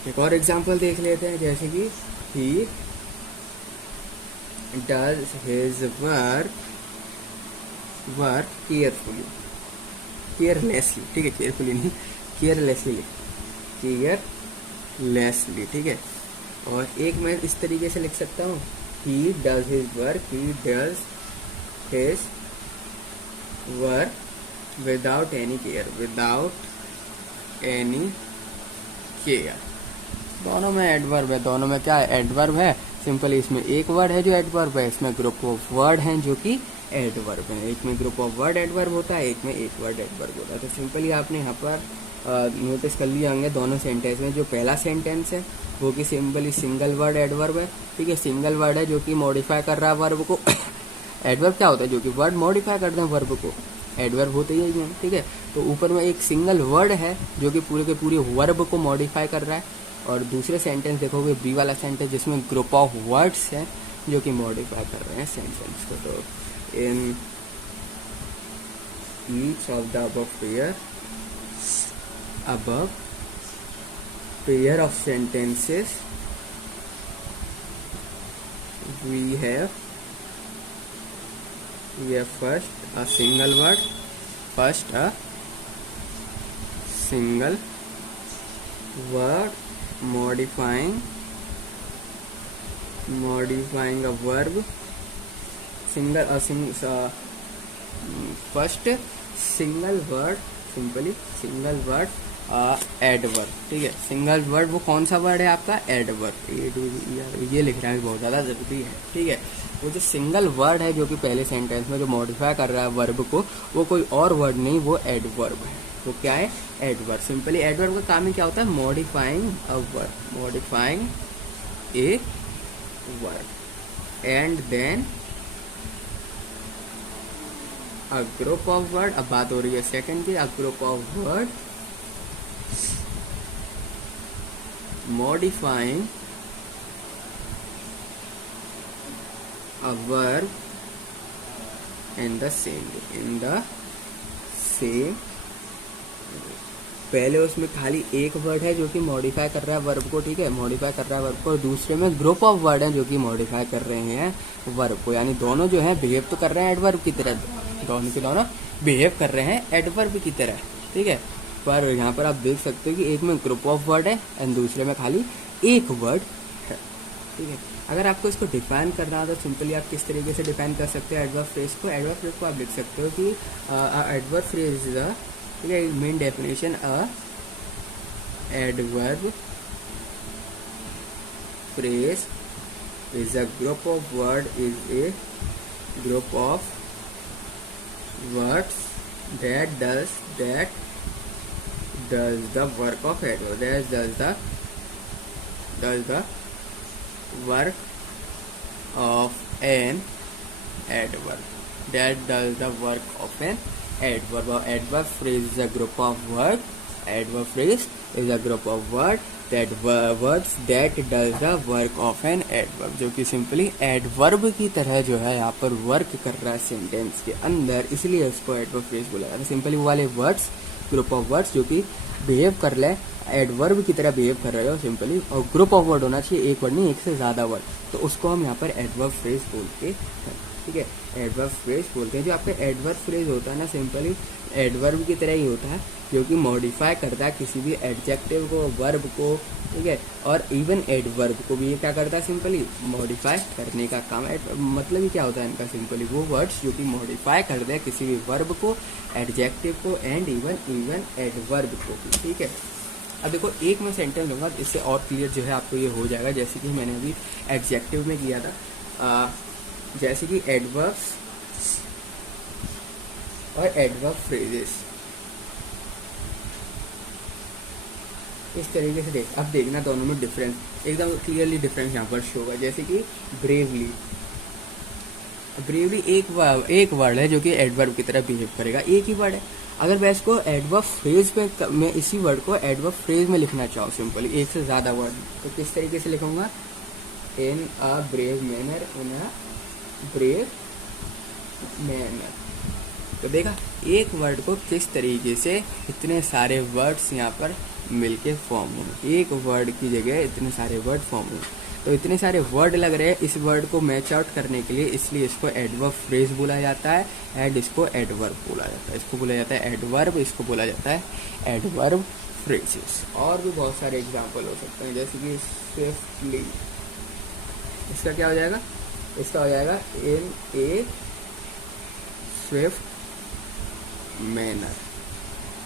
एक और एग्जांपल देख लेते हैं, जैसे कि he does his work carefully, carelessly, ठीक है, केयरफुली नहीं, केयरलेसली, केयरलेसली, ठीक है। और एक मैं इस तरीके से लिख सकता हूँ, he does his work, he does his work without any care, without any care. दोनों में एडवर्ब है, दोनों में क्या है, एडवर्ब है। सिंपली इसमें एक वर्ड है जो एडवर्ब है, इसमें ग्रुप ऑफ वर्ड हैं जो कि एडवर्ब है। एक में ग्रुप ऑफ वर्ड एडवर्ब होता है, एक में एक वर्ड एडवर्ब होता है। तो सिंपली आपने यहाँ पर नोटिस कर लिए होंगे दोनों सेंटेंस में, जो पहला सेंटेंस है वो कि सिंपली सिंगल वर्ड एडवर्ब है, ठीक है, सिंगल वर्ड है जो कि मॉडिफाई कर रहा है वर्ब को। एडवर्ब क्या होता है, जो कि वर्ड मॉडिफाई करते हैं वर्ब को, एडवर्ब होते ही हैं, ठीक है। तो ऊपर में एक सिंगल वर्ड है जो कि पूरे के पूरे वर्ब को मॉडिफाई कर रहा है, और दूसरे सेंटेंस देखोगे बी वाला सेंटेंस जिसमें ग्रुप ऑफ वर्ड्स हैं जो कि मॉडिफाई कर रहे हैं सेंटेंस को। तो in each of the above pair of sentences we have first a single word, first a single word modifying a verb, first single word, simply single word adverb, ठीक है। सिंगल वर्ड वो कौन सा word है आपका, adverb, ये लिख रहा है बहुत ज़्यादा जरूरी है, ठीक है। वो जो सिंगल वर्ड है जो कि पहले सेंटेंस में जो मॉडिफाई कर रहा है वर्ब को, वो कोई और वर्ड नहीं, वो एडवर्ब है। तो क्या है, एडवर्ब। सिंपली एडवर्ब का काम ही क्या होता है, modifying a verb, modifying a verb, and then a group of word. अब बात हो रही है सेकंड की, a group of word modifying a verb in the same पहले उसमें खाली एक वर्ड है जो कि मॉडिफाई कर रहा है वर्ब को, ठीक है, मॉडिफाई कर रहा है वर्ब को, और दूसरे में ग्रुप ऑफ वर्ड है जो कि मॉडिफाई कर रहे हैं वर्ब को। यानी दोनों जो है बिहेव तो कर रहे हैं एडवर्ब की तरह, दोनों के दोनों बिहेव कर रहे हैं एडवर्ब की तरह, ठीक है। पर यहाँ पर आप देख सकते हो कि एक में ग्रुप ऑफ वर्ड है एंड दूसरे में खाली एक वर्ड है, ठीक है। अगर आपको इसको डिफाइन करना हो तो सिंपली आप किस तरीके से डिफाइन कर सकते हैं एडवर्ब फ्रेज को। एडवर्ब फ्रेज को आप लिख सकते हो कि एडवर्ब फ्रेज इज अ, ठीक है, main definition, a adverb phrase is a group of word, is a group of words that does the work of adverb, that does the work of an adverb, that does the work of an adverb. Adverb phrase is a group of word, adverb phrase is a group of word that words that does the work of an adverb, जो कि simply adverb की तरह जो है यहाँ पर work कर रहा है सेंटेंस के अंदर, इसलिए उसको एडवर्ब फ्रेज बोला जाता है। सिंपली वो वाले वर्ड्स, ग्रुप ऑफ वर्ड्स जो कि बिहेव कर ले एडवर्ब की तरह बिहेव कर रहे हो सिंपली, और ग्रुप ऑफ वर्ड होना चाहिए, एक वर्ड नहीं, एक से ज़्यादा वर्ड, तो उसको हम यहाँ पर एडवर्ब फ्रेज बोलते हैं, ठीक है, एडवर्ब फ्रेज बोलते हैं। जो आपका एडवर्ब फ्रेज होता है ना, सिंपली एडवर्ब की तरह ही होता है, जो कि मॉडिफाई करता है किसी भी एडजेक्टिव को, वर्ब को, ठीक है, और इवन एडवर्ब को भी ये क्या करता है, सिंपली मॉडिफाई करने का काम। मतलब ही क्या होता है इनका, सिंपली वो वर्ड्स जो कि मॉडिफाई कर दे किसी भी वर्ब को, एडजेक्टिव को, एंड इवन एडवर्ब को भी, ठीक है। अब देखो एक मैं सेंटेंस लूँगा, इससे और क्लियर जो है आपको ये हो जाएगा। जैसे कि मैंने अभी एडजेक्टिव में किया था, जैसे कि एडवर्ब्स और एडवर्ब फ्रेजेस। इस तरीके से देख, अब देखना दोनों में डिफरेंस, एकदम क्लियरली डिफरेंस यहाँ पर शो होगा। जैसे कि ब्रेवली, ब्रेवली एक वर्ड है जो कि एडवर्ब की तरह बिहेव करेगा, एक ही वर्ड है। अगर मैं इसको एडवर्ब फ्रेज पे, मैं इसी वर्ड को एडवर्ब फ्रेज में लिखना चाहूँ सिंपली, एक से ज़्यादा वर्ड, तो किस तरीके से लिखूंगा? In a brave manner, in a brave manner. तो देखा एक वर्ड को किस तरीके से इतने सारे वर्ड्स यहाँ पर मिलके फॉर्म होंगे, एक वर्ड की जगह इतने सारे वर्ड फॉर्म होंगे। तो इतने सारे वर्ड लग रहे हैं इस वर्ड को मैच आउट करने के लिए, इसलिए इसको एडवर्ब फ्रेज बोला जाता है, एंड इसको एडवर्ब बोला जाता है। इसको बोला जाता है एडवर्ब, इसको बोला जाता है एडवर्ब फ्रेजेस। और भी बहुत सारे एग्जाम्पल हो सकते हैं, जैसे कि स्विफ्टली, इसका क्या हो जाएगा? इसका हो जाएगा इन ए स्विफ्ट मैनर।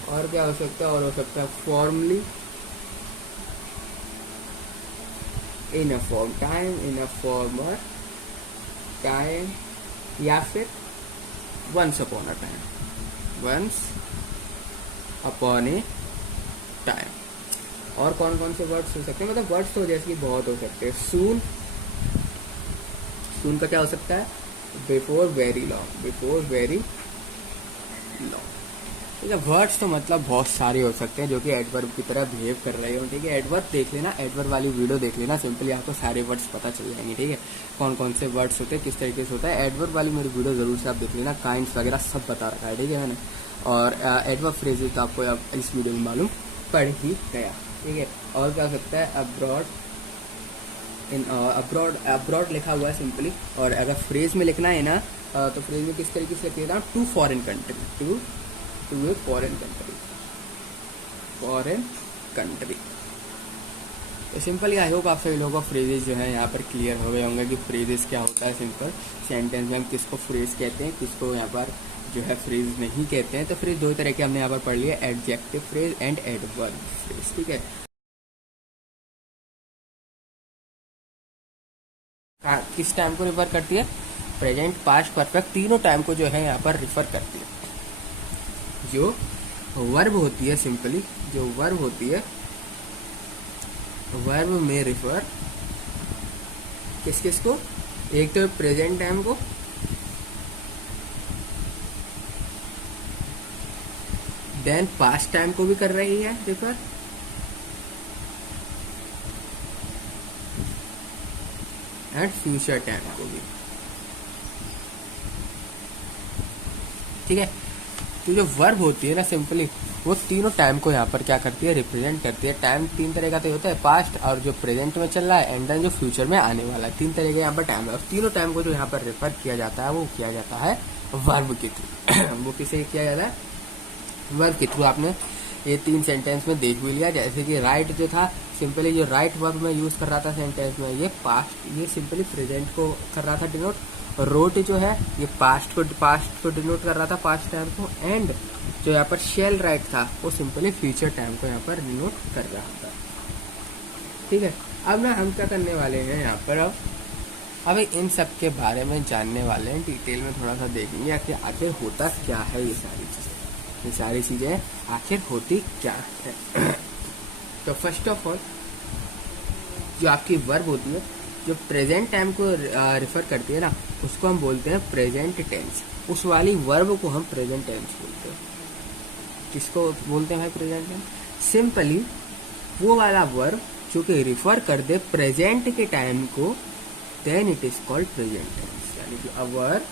और क्या हो सकता है? और हो सकता है formally, in a form time, in a former time, या फिर once upon a time, once upon a time. और कौन कौन से वर्ड्स हो सकते हैं? मतलब वर्ड्स तो जैसे कि बहुत हो सकते हैं। सून, सून का क्या हो सकता है? Before very long, before very long. ठीक है, वर्ड्स तो मतलब बहुत सारे हो सकते हैं जो कि एडवर्ब की तरह बिहेव कर रहे हो। ठीक है, एडवर्ब देख लेना, एडवर्ब वाली वीडियो देख लेना, सिंपली आपको सारे वर्ड्स पता चल जाएंगे। ठीक है, कौन कौन से वर्ड्स होते हैं, किस तरीके से होता है, एडवर्ब वाली मेरी वीडियो जरूर से आप देख लेना, काइंड्स वगैरह सब बता रखा है। ठीक है मैंने, और एडवर्ब फ्रेजेस तो आपको अब इस वीडियो में मालूम पड़ ही गया। ठीक है, और क्या हो सकता है? अब्रॉड, इन अब्रॉड, अब्रॉड लिखा हुआ है सिंपली, और अगर फ्रेज में लिखना है ना तो फ्रेज में किस तरीके से लिखिएगा? To foreign country, to a foreign country, foreign country. तो सिंपली आई होप आप सभी लोगों को फ्रेजेस जो है यहाँ पर क्लियर हो गए होंगे कि फ्रेजेस क्या होता है। सिंपल सेंटेंस में किसको फ्रेज कहते हैं, किसको यहाँ पर जो है फ्रेज नहीं कहते हैं। तो फ्रेज दो तरह के हमने यहाँ पर पढ़ लिया, adjective phrase and adverb phrase. ठीक है, किस टाइम को रिफर करती है? प्रेजेंट, पास्ट, परफेक्ट, तीनों टाइम को जो है यहाँ पर रिफर करती है। जो वर्ब होती है, सिंपली जो वर्ब होती है, वर्ब में रिफर किस किस को? एक तो प्रेजेंट टाइम को, देन पास्ट टाइम को भी कर रही है रिफर, एंड फ्यूचर टाइम को भी। ठीक है, तो जो वर्ब होती है ना सिंपली, वो तीनों टाइम को यहाँ पर क्या करती है? रिप्रेजेंट करती है। टाइम तीन तरह का तो होता है, पास्ट और जो प्रेजेंट में चल रहा है, एंड देन जो फ्यूचर में आने वाला है। तीन तरह के यहाँ पर टाइम है, और तीनों टाइम को जो यहाँ पर रिफर किया जाता है वो किया जाता है वर्ब के थ्रू। वो किसे किया जाता है? वर्ब के थ्रू। आपने ये तीन सेंटेंस में देख भी लिया, जैसे कि राइट जो था, सिंपली जो राइट वर्ब में यूज कर रहा था सेंटेंस में, ये पास्ट, ये सिंपली प्रेजेंट को कर रहा था डिनोट। रोट जो है ये पास्ट को डिनोट कर रहा था, पास्ट टाइम को। एंड जो यहाँ पर शेल राइट था वो सिंपली फ्यूचर टाइम को यहाँ पर डिनोट कर रहा था। ठीक है, अब ना हम क्या करने वाले हैं यहाँ पर, अब इन सब के बारे में जानने वाले हैं, डिटेल में थोड़ा सा देखेंगे कि आखिर होता क्या है ये सारी चीजें, ये सारी चीजें आखिर होती क्या है। तो फर्स्ट ऑफ ऑल जो आपकी वर्ब होती है, जो प्रेजेंट टाइम को रिफर करती है ना, उसको हम बोलते हैं प्रेजेंट टेंस। उस वाली वर्ब को हम प्रेजेंट टेंस बोलते हैं। किसको बोलते हैं भाई प्रेजेंट टेंस? सिंपली वो वाला वर्ब जो कि रिफर कर दे प्रेजेंट के टाइम को, then it is called present tense. यानी कि a verb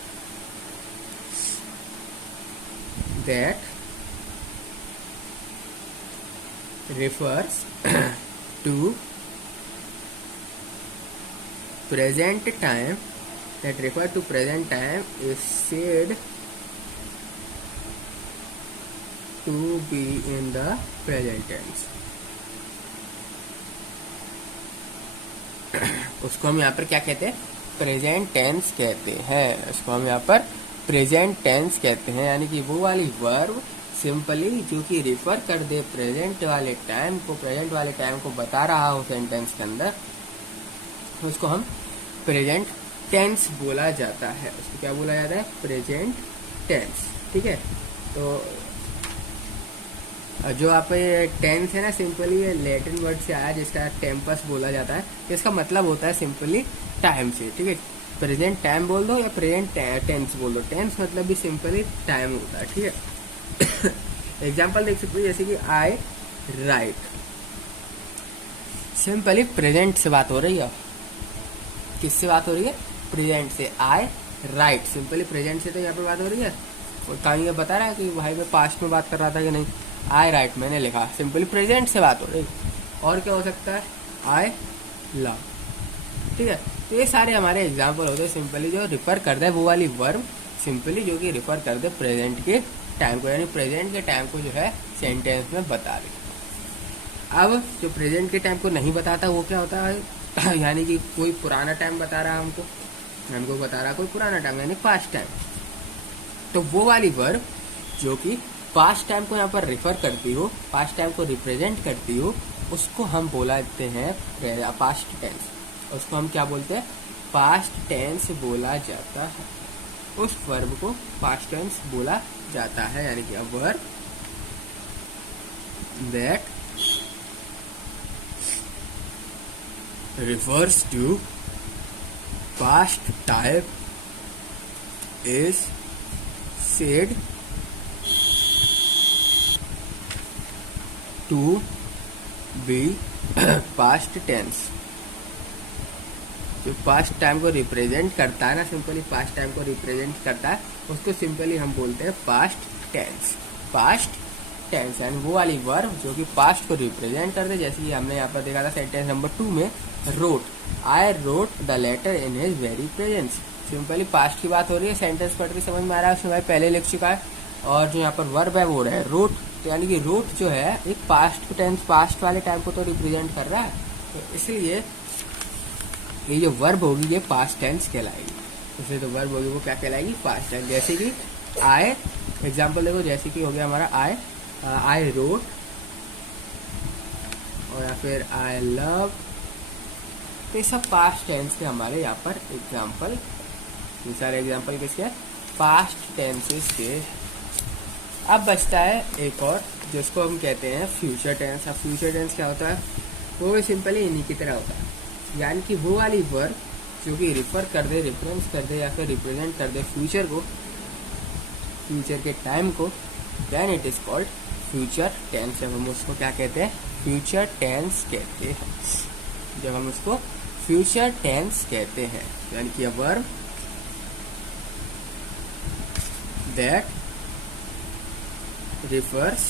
that refers to present time, that refer to present time is said to be in the present tense। उसको हम यहाँ पर क्या कहते हैं? प्रेजेंट टेंस कहते हैं। उसको हम यहाँ पर प्रेजेंट टेंस कहते हैं, यानी कि वो वाली वर्ब सिंपली जो कि रिफर कर दे प्रेजेंट वाले टाइम को, प्रेजेंट वाले टाइम को बता रहा हो सेंटेंस के अंदर, उसको हम प्रेजेंट टेंस बोला जाता है, उसको क्या बोला जाता है, प्रेजेंट टेंस। ठीक है, तो जो आप ये टेंस है ना, सिंपली ये लैटिन वर्ड से आया जिसका टेम्पस बोला जाता है, तो इसका मतलब होता है सिंपली टाइम से। ठीक है, प्रेजेंट टाइम बोल दो या प्रेजेंट टेंस बोल दो, टेंस मतलब भी सिंपली टाइम होता है। ठीक है, एग्जाम्पल देख सकते हो, जैसे कि आई राइट, सिंपली प्रेजेंट से बात हो रही है। किससे बात हो रही है, प्रेजेंट से। आई राइट, सिंपली प्रेजेंट से तो यहाँ पे बात हो रही है। और कहीं ये बता रहा है कि भाई मैं पास्ट में बात कर रहा था कि नहीं, आई राइट मैंने लिखा, सिंपली प्रेजेंट से बात हो रही। और क्या हो सकता है, आई लव। ठीक है, तो ये सारे हमारे एग्जाम्पल होते हैं सिंपली जो रिफर करते हैं वो वाली वर्ब, सिंपली जो कि रिफर करते हैं प्रेजेंट के टाइम को, यानी प्रेजेंट के टाइम को जो है सेंटेंस में बता रही। अब जो प्रेजेंट के टाइम को नहीं बताता वो क्या होता है, यानी कि कोई पुराना टाइम बता रहा है हमको बता रहा है कोई पुराना टाइम, यानी पास्ट टाइम। तो वो वाली वर्ब जो कि पास्ट टाइम को यहाँ पर रिफर करती हो, पास्ट टाइम को रिप्रेजेंट करती हो, उसको हम बोलाते हैं पास्ट टेंस। उसको हम क्या बोलते हैं, पास्ट टेंस बोला जाता है। उस वर्ब को पास्ट टेंस बोला जाता है, यानी कि a verb that refers to past time is said to be past tense। जो पास्ट टाइम को रिप्रेजेंट करता है ना, सिंपली पास्ट टाइम को रिप्रेजेंट करता है, उसको सिंपली हम बोलते हैं पास्ट टेंस। पास्ट टेंस यानी वो वाली वर्ब जो कि पास्ट को रिप्रेजेंट करते हैं, जैसे कि हमने यहाँ पर देखा था सेंटेंस नंबर 2 में, wrote, I wrote the letter in his very presence. Simply past की बात हो रही है, सेंटेंस पढ़ के समझ में आ रहा है उसमें भाई पहले लिख चुका है। और जो यहाँ पर वर्ब है वो है रोट, तो यानी कि रोट जो है एक पास्ट टेंस, पास्ट वाले टाइम को तो रिप्रेजेंट कर रहा है, तो इसलिए ये जो वर्ब होगी ये पास्ट टेंस कहलाएगी। इसलिए तो वर्ब होगी वो क्या कहलाएगी, पास्ट टेंस। जैसे कि आई, एग्जाम्पल देखो, जैसे कि हो गया हमारा आई रोट, और या फिर आई लव, तो ये सब पास्ट टेंस के हमारे यहाँ पर एग्जाम्पल, ये सारे एग्जाम्पल किसके, पास्ट टेंसेस के। अब बचता है एक और जिसको हम कहते हैं फ्यूचर टेंस। अब फ्यूचर टेंस क्या होता है, वो भी सिंपली इन्हीं की तरह होता है, यानी कि वो वाली वर्ब जो कि रिफर कर दे, रिफरेंस कर दे या फिर रिप्रेजेंट कर दे फ्यूचर को, फ्यूचर के टाइम को, then it is called future tense. जब हम उसको क्या कहते हैं, फ्यूचर टेंस कहते हैं। जब हम उसको फ्यूचर टेंस कहते हैं, यानी कि a verb that refers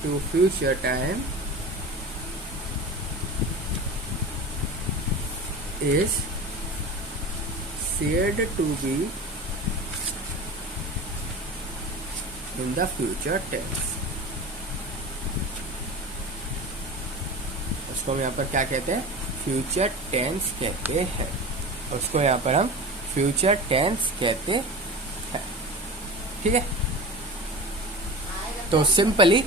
to future time is said to be in the future tense। उसको हम यहाँ पर क्या कहते हैं, फ्यूचर टेंस कहते हैं। उसको यहाँ पर हम फ्यूचर टेंस कहते हैं। ठीक है, तो सिंपली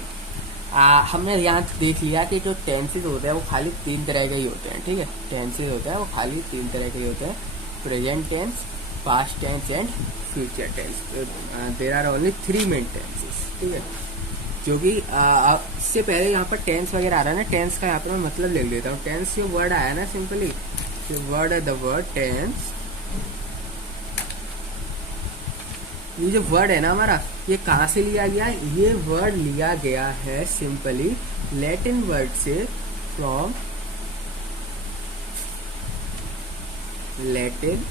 हमने यहाँ देख लिया कि जो टेंसेज होते हैं वो खाली 3 तरह के ही होते हैं। ठीक है, टेंसेज होते हैं वो खाली 3 तरह के ही होते हैं, present tense, past tense and future tense. There are only 3 main tenses. ठीक है, जो कि इससे पहले यहाँ पर टेंस वगैरह आ रहा है ना, टेंस का यहाँ पर मैं मतलब लिख देता हूँ। टेंस जो वर्ड आया ना, सिंपली जो वर्ड है द वर्ड टेंस, ये जो वर्ड है ना हमारा, ये कहाँ से लिया गया है, ये वर्ड लिया गया है सिंपली लैटिन वर्ड से, from Latin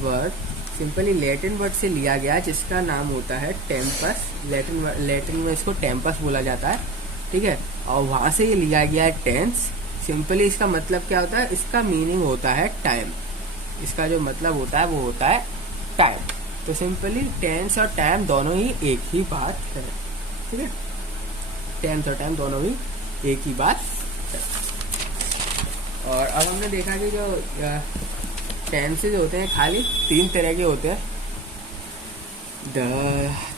word, simply Latin word से लिया गया जिसका नाम होता है टेम्पस। लैटिन में इसको टेम्पस बोला जाता है। ठीक है, और वहां से ये लिया गया है टेंस। सिंपली इसका मतलब क्या होता है, इसका मीनिंग होता है टाइम। इसका जो मतलब होता है वो होता है टाइम। तो सिंपली टेंस और टाइम दोनों ही एक ही बात है। ठीक है, टेंस और टाइम दोनों ही एक ही बात है। और अब हमने देखा कि जो टेंसेज होते हैं खाली 3 तरह के होते हैं।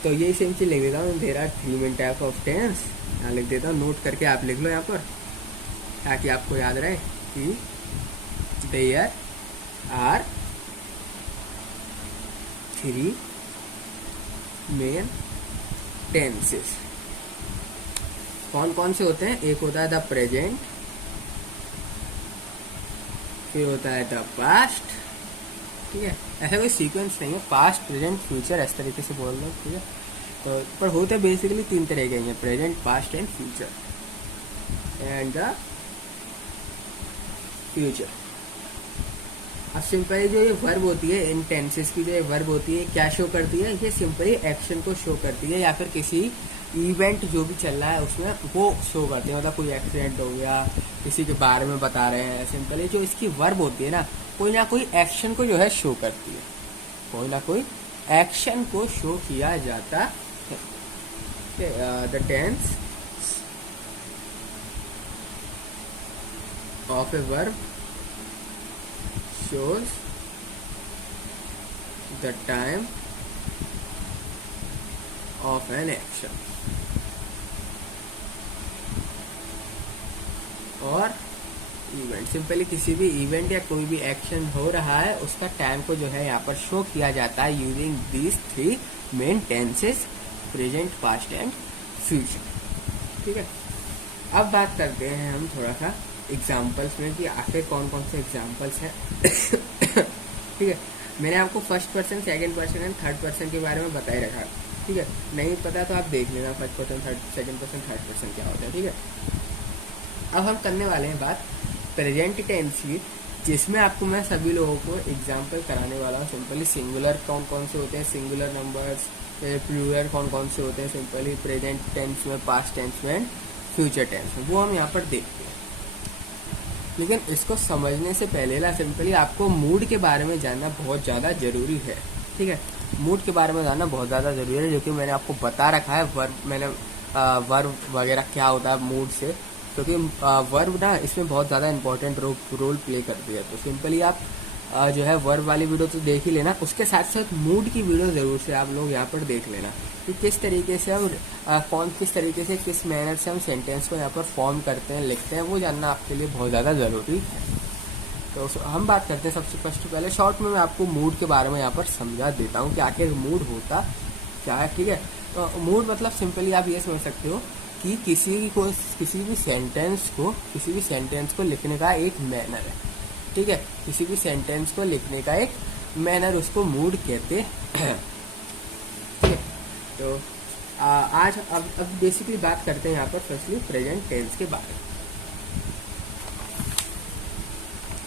तो ये सेम चीज लिख देता हूँ, there are 3 main type of tense. यहाँ लिख देता हूँ, नोट करके आप लिख लो यहाँ पर, ताकि आपको याद रहे कि देयर आर 3 मेन टेंसेस। कौन कौन से होते हैं? एक होता है द प्रेजेंट, फिर होता है द पास्ट, ठीक है। ऐसा कोई सीक्वेंस नहीं है, पास्ट प्रेजेंट फ्यूचर इस तरीके से बोल लो, ठीक है। तो पर होते बेसिकली 3 तरह के हैं, present, past and future, and the future. अब सिंपली जो ये वर्ब होती है, इन टेंसेस की जो ये वर्ब होती है क्या शो करती है? ये सिंपली एक्शन को शो करती है, या फिर किसी इवेंट जो भी चल रहा है उसमें वो शो करती है। मतलब कोई एक्सीडेंट हो गया, किसी के बारे में बता रहे हैं, सिंपली जो इसकी वर्ब होती है ना कोई एक्शन को जो है शो करती है, कोई ना कोई एक्शन को शो किया जाता है। The tense of a verb shows the time of an action। और इवेंट, सिंपली किसी भी इवेंट या कोई भी एक्शन हो रहा है उसका टाइम को जो है यहाँ पर शो किया जाता है using these 3 main tenses, present, past and future, ठीक है। अब बात करते हैं हम थोड़ा सा एग्जाम्पल्स में कि आखिर कौन कौन से एग्जाम्पल्स हैं। ठीक है, मैंने आपको first person, second person and third person के बारे में बता ही रखा, ठीक है। नहीं पता तो आप देख लेना first person, second person, third person क्या होता है, ठीक है। अब हम करने वाले हैं बात प्रेजेंट टेंस की, जिसमें आपको मैं सभी लोगों को एग्जाम्पल कराने वाला हूँ। सिंपली सिंगुलर कौन कौन से होते हैं, सिंगुलर नंबर्स, प्लूरल कौन कौन से होते हैं, सिंपली प्रेजेंट टेंस में, पास्ट टेंस में, फ्यूचर टेंस में, वो हम यहाँ पर देखते हैं। लेकिन इसको समझने से पहले ना सिंपली आपको मूड के बारे में जानना बहुत ज़्यादा ज़रूरी है, ठीक है। मूड के बारे में जानना बहुत ज़्यादा ज़रूरी है, जो कि मैंने आपको बता रखा है। वर्ब वगैरह क्या होता है मूड से, क्योंकि वर्ब ना इसमें बहुत ज़्यादा इंपॉर्टेंट रोल प्ले करती है। तो सिंपली आप जो है वर्ब वाली वीडियो तो देख ही लेना, उसके साथ साथ मूड की वीडियो ज़रूर से आप लोग यहाँ पर देख लेना कि किस तरीके से हम किस तरीके से, किस मैनर से हम सेंटेंस को यहाँ पर फॉर्म करते हैं, लिखते हैं, वो जानना आपके लिए बहुत ज़्यादा ज़रूरी है। तो हम बात करते हैं सबसे फर्स्ट पहले शॉर्ट में मैं आपको मूड के बारे में यहाँ पर समझा देता हूँ कि आखिर मूड होता क्या है, ठीक है। तो मूड मतलब सिंपली आप ये समझ सकते हो कि किसी भी सेंटेंस को लिखने का एक मैनर है, ठीक है। किसी भी सेंटेंस को लिखने का एक मैनर, उसको मूड कहते हैं, ठीक है। तो आज अब बेसिकली बात करते हैं यहाँ पर फर्स्टली प्रेजेंट टेंस के बारे में।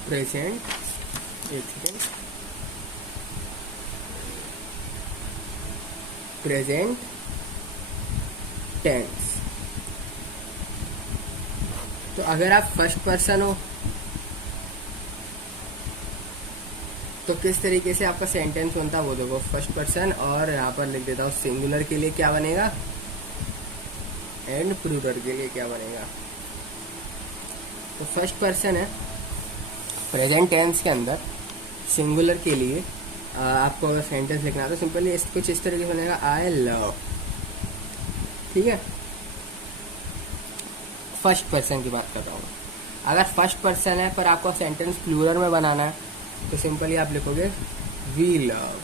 प्रेजेंट, एक सेकेंड, प्रेजेंट टेंस। तो अगर आप फर्स्ट पर्सन हो तो किस तरीके से आपका सेंटेंस बनता है वो देखो, फर्स्ट पर्सन, और यहाँ पर लिख देता हूँ सिंगुलर के लिए क्या बनेगा एंड प्लूरल के लिए क्या बनेगा। तो फर्स्ट पर्सन है प्रेजेंट टेंस के अंदर, सिंगुलर के लिए आपको अगर सेंटेंस लिखना है तो सिंपली कुछ इस तरीके से बनेगा, आई लव, ठीक है। फर्स्ट पर्सन की बात कर रहा हूँ। अगर फर्स्ट पर्सन है पर आपको सेंटेंस प्लूरल में बनाना है तो सिंपली आप लिखोगे वी लव,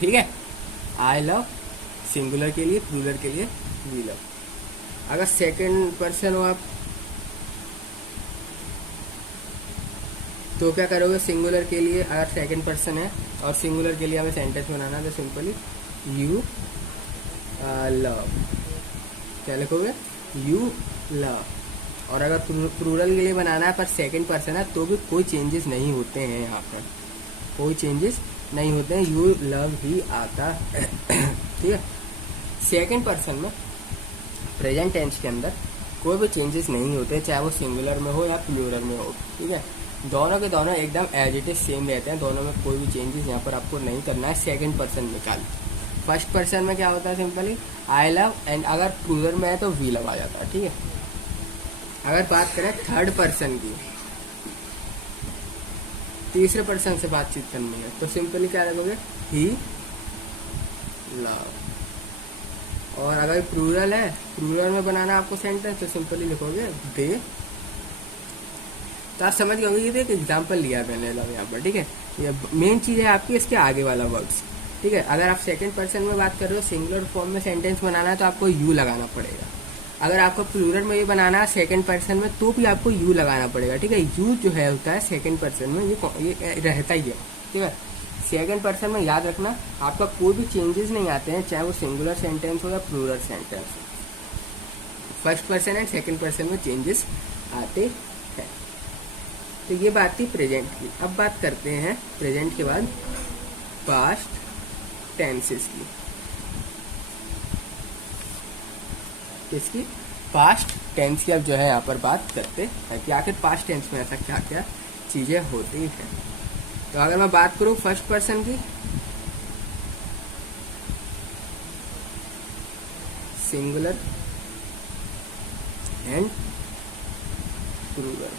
ठीक है। आई लव सिंगुलर के लिए, प्लूरल के लिए वी लव। अगर सेकंड पर्सन हो आप तो क्या करोगे, सिंगुलर के लिए अगर सेकंड पर्सन है और सिंगुलर के लिए हमें सेंटेंस बनाना है तो सिंपली यू लव, क्या लिखोगे, यू लव। और अगर प्लूरल के लिए बनाना है पर सेकंड पर्सन है तो भी कोई चेंजेस नहीं होते हैं, यहाँ पर कोई चेंजेस नहीं होते हैं, यू लव ही आता है, ठीक है। सेकंड पर्सन में प्रेजेंट टेंस के अंदर कोई भी चेंजेस नहीं होते, चाहे वो सिंगुलर में हो या प्लूरल में हो, ठीक है। दोनों के दोनों एकदम एज इट इज सेम रहते हैं, दोनों में कोई भी चेंजेस यहाँ पर आपको नहीं करना है। सेकंड पर्सन में खाली फर्स्ट पर्सन में क्या होता है, सिंपली आई लव, एंड अगर प्लूरल में है तो वी लव आ जाता है, ठीक है। अगर बात करें थर्ड पर्सन की, तीसरे पर्सन से बातचीत करनी है तो सिंपली क्या लिखोगे, ही लव। और अगर प्लूरल है, प्लूरल में बनाना आपको सेंटेंस तो सिंपली लिखोगे दे तो आप समझ गए होंगे कि एक एग्जाम्पल लिया मैंने यहाँ पर, ठीक है। ये मेन चीज़ है आपकी इसके आगे वाला वर्ड्स, ठीक है। अगर आप सेकंड पर्सन में बात कर रहे हो, सिंगुलर फॉर्म में सेंटेंस बनाना है तो आपको यू लगाना पड़ेगा। अगर आपको प्लूरल में भी बनाना है सेकंड पर्सन में तो भी आपको यू लगाना पड़ेगा, ठीक है। यू जो है होता है सेकंड पर्सन में, ये रहता ही है, ठीक है। सेकंड पर्सन में याद रखना आपका कोई भी चेंजेस नहीं आते हैं, चाहे वो सिंगुलर सेंटेंस हो या प्लूरल सेंटेंस हो। First person and second person में चेंजेस आते हैं। तो ये बात थी प्रेजेंट की। अब बात करते हैं प्रेजेंट के बाद पास्ट टेंसेस की। किसकी? पास्ट टेंस की अब जो है यहाँ पर बात करते हैं कि आखिर पास्ट टेंस में ऐसा क्या क्या चीजें होती हैं। तो अगर मैं बात करूं फर्स्ट पर्सन की, सिंगुलर एंड प्लूरल।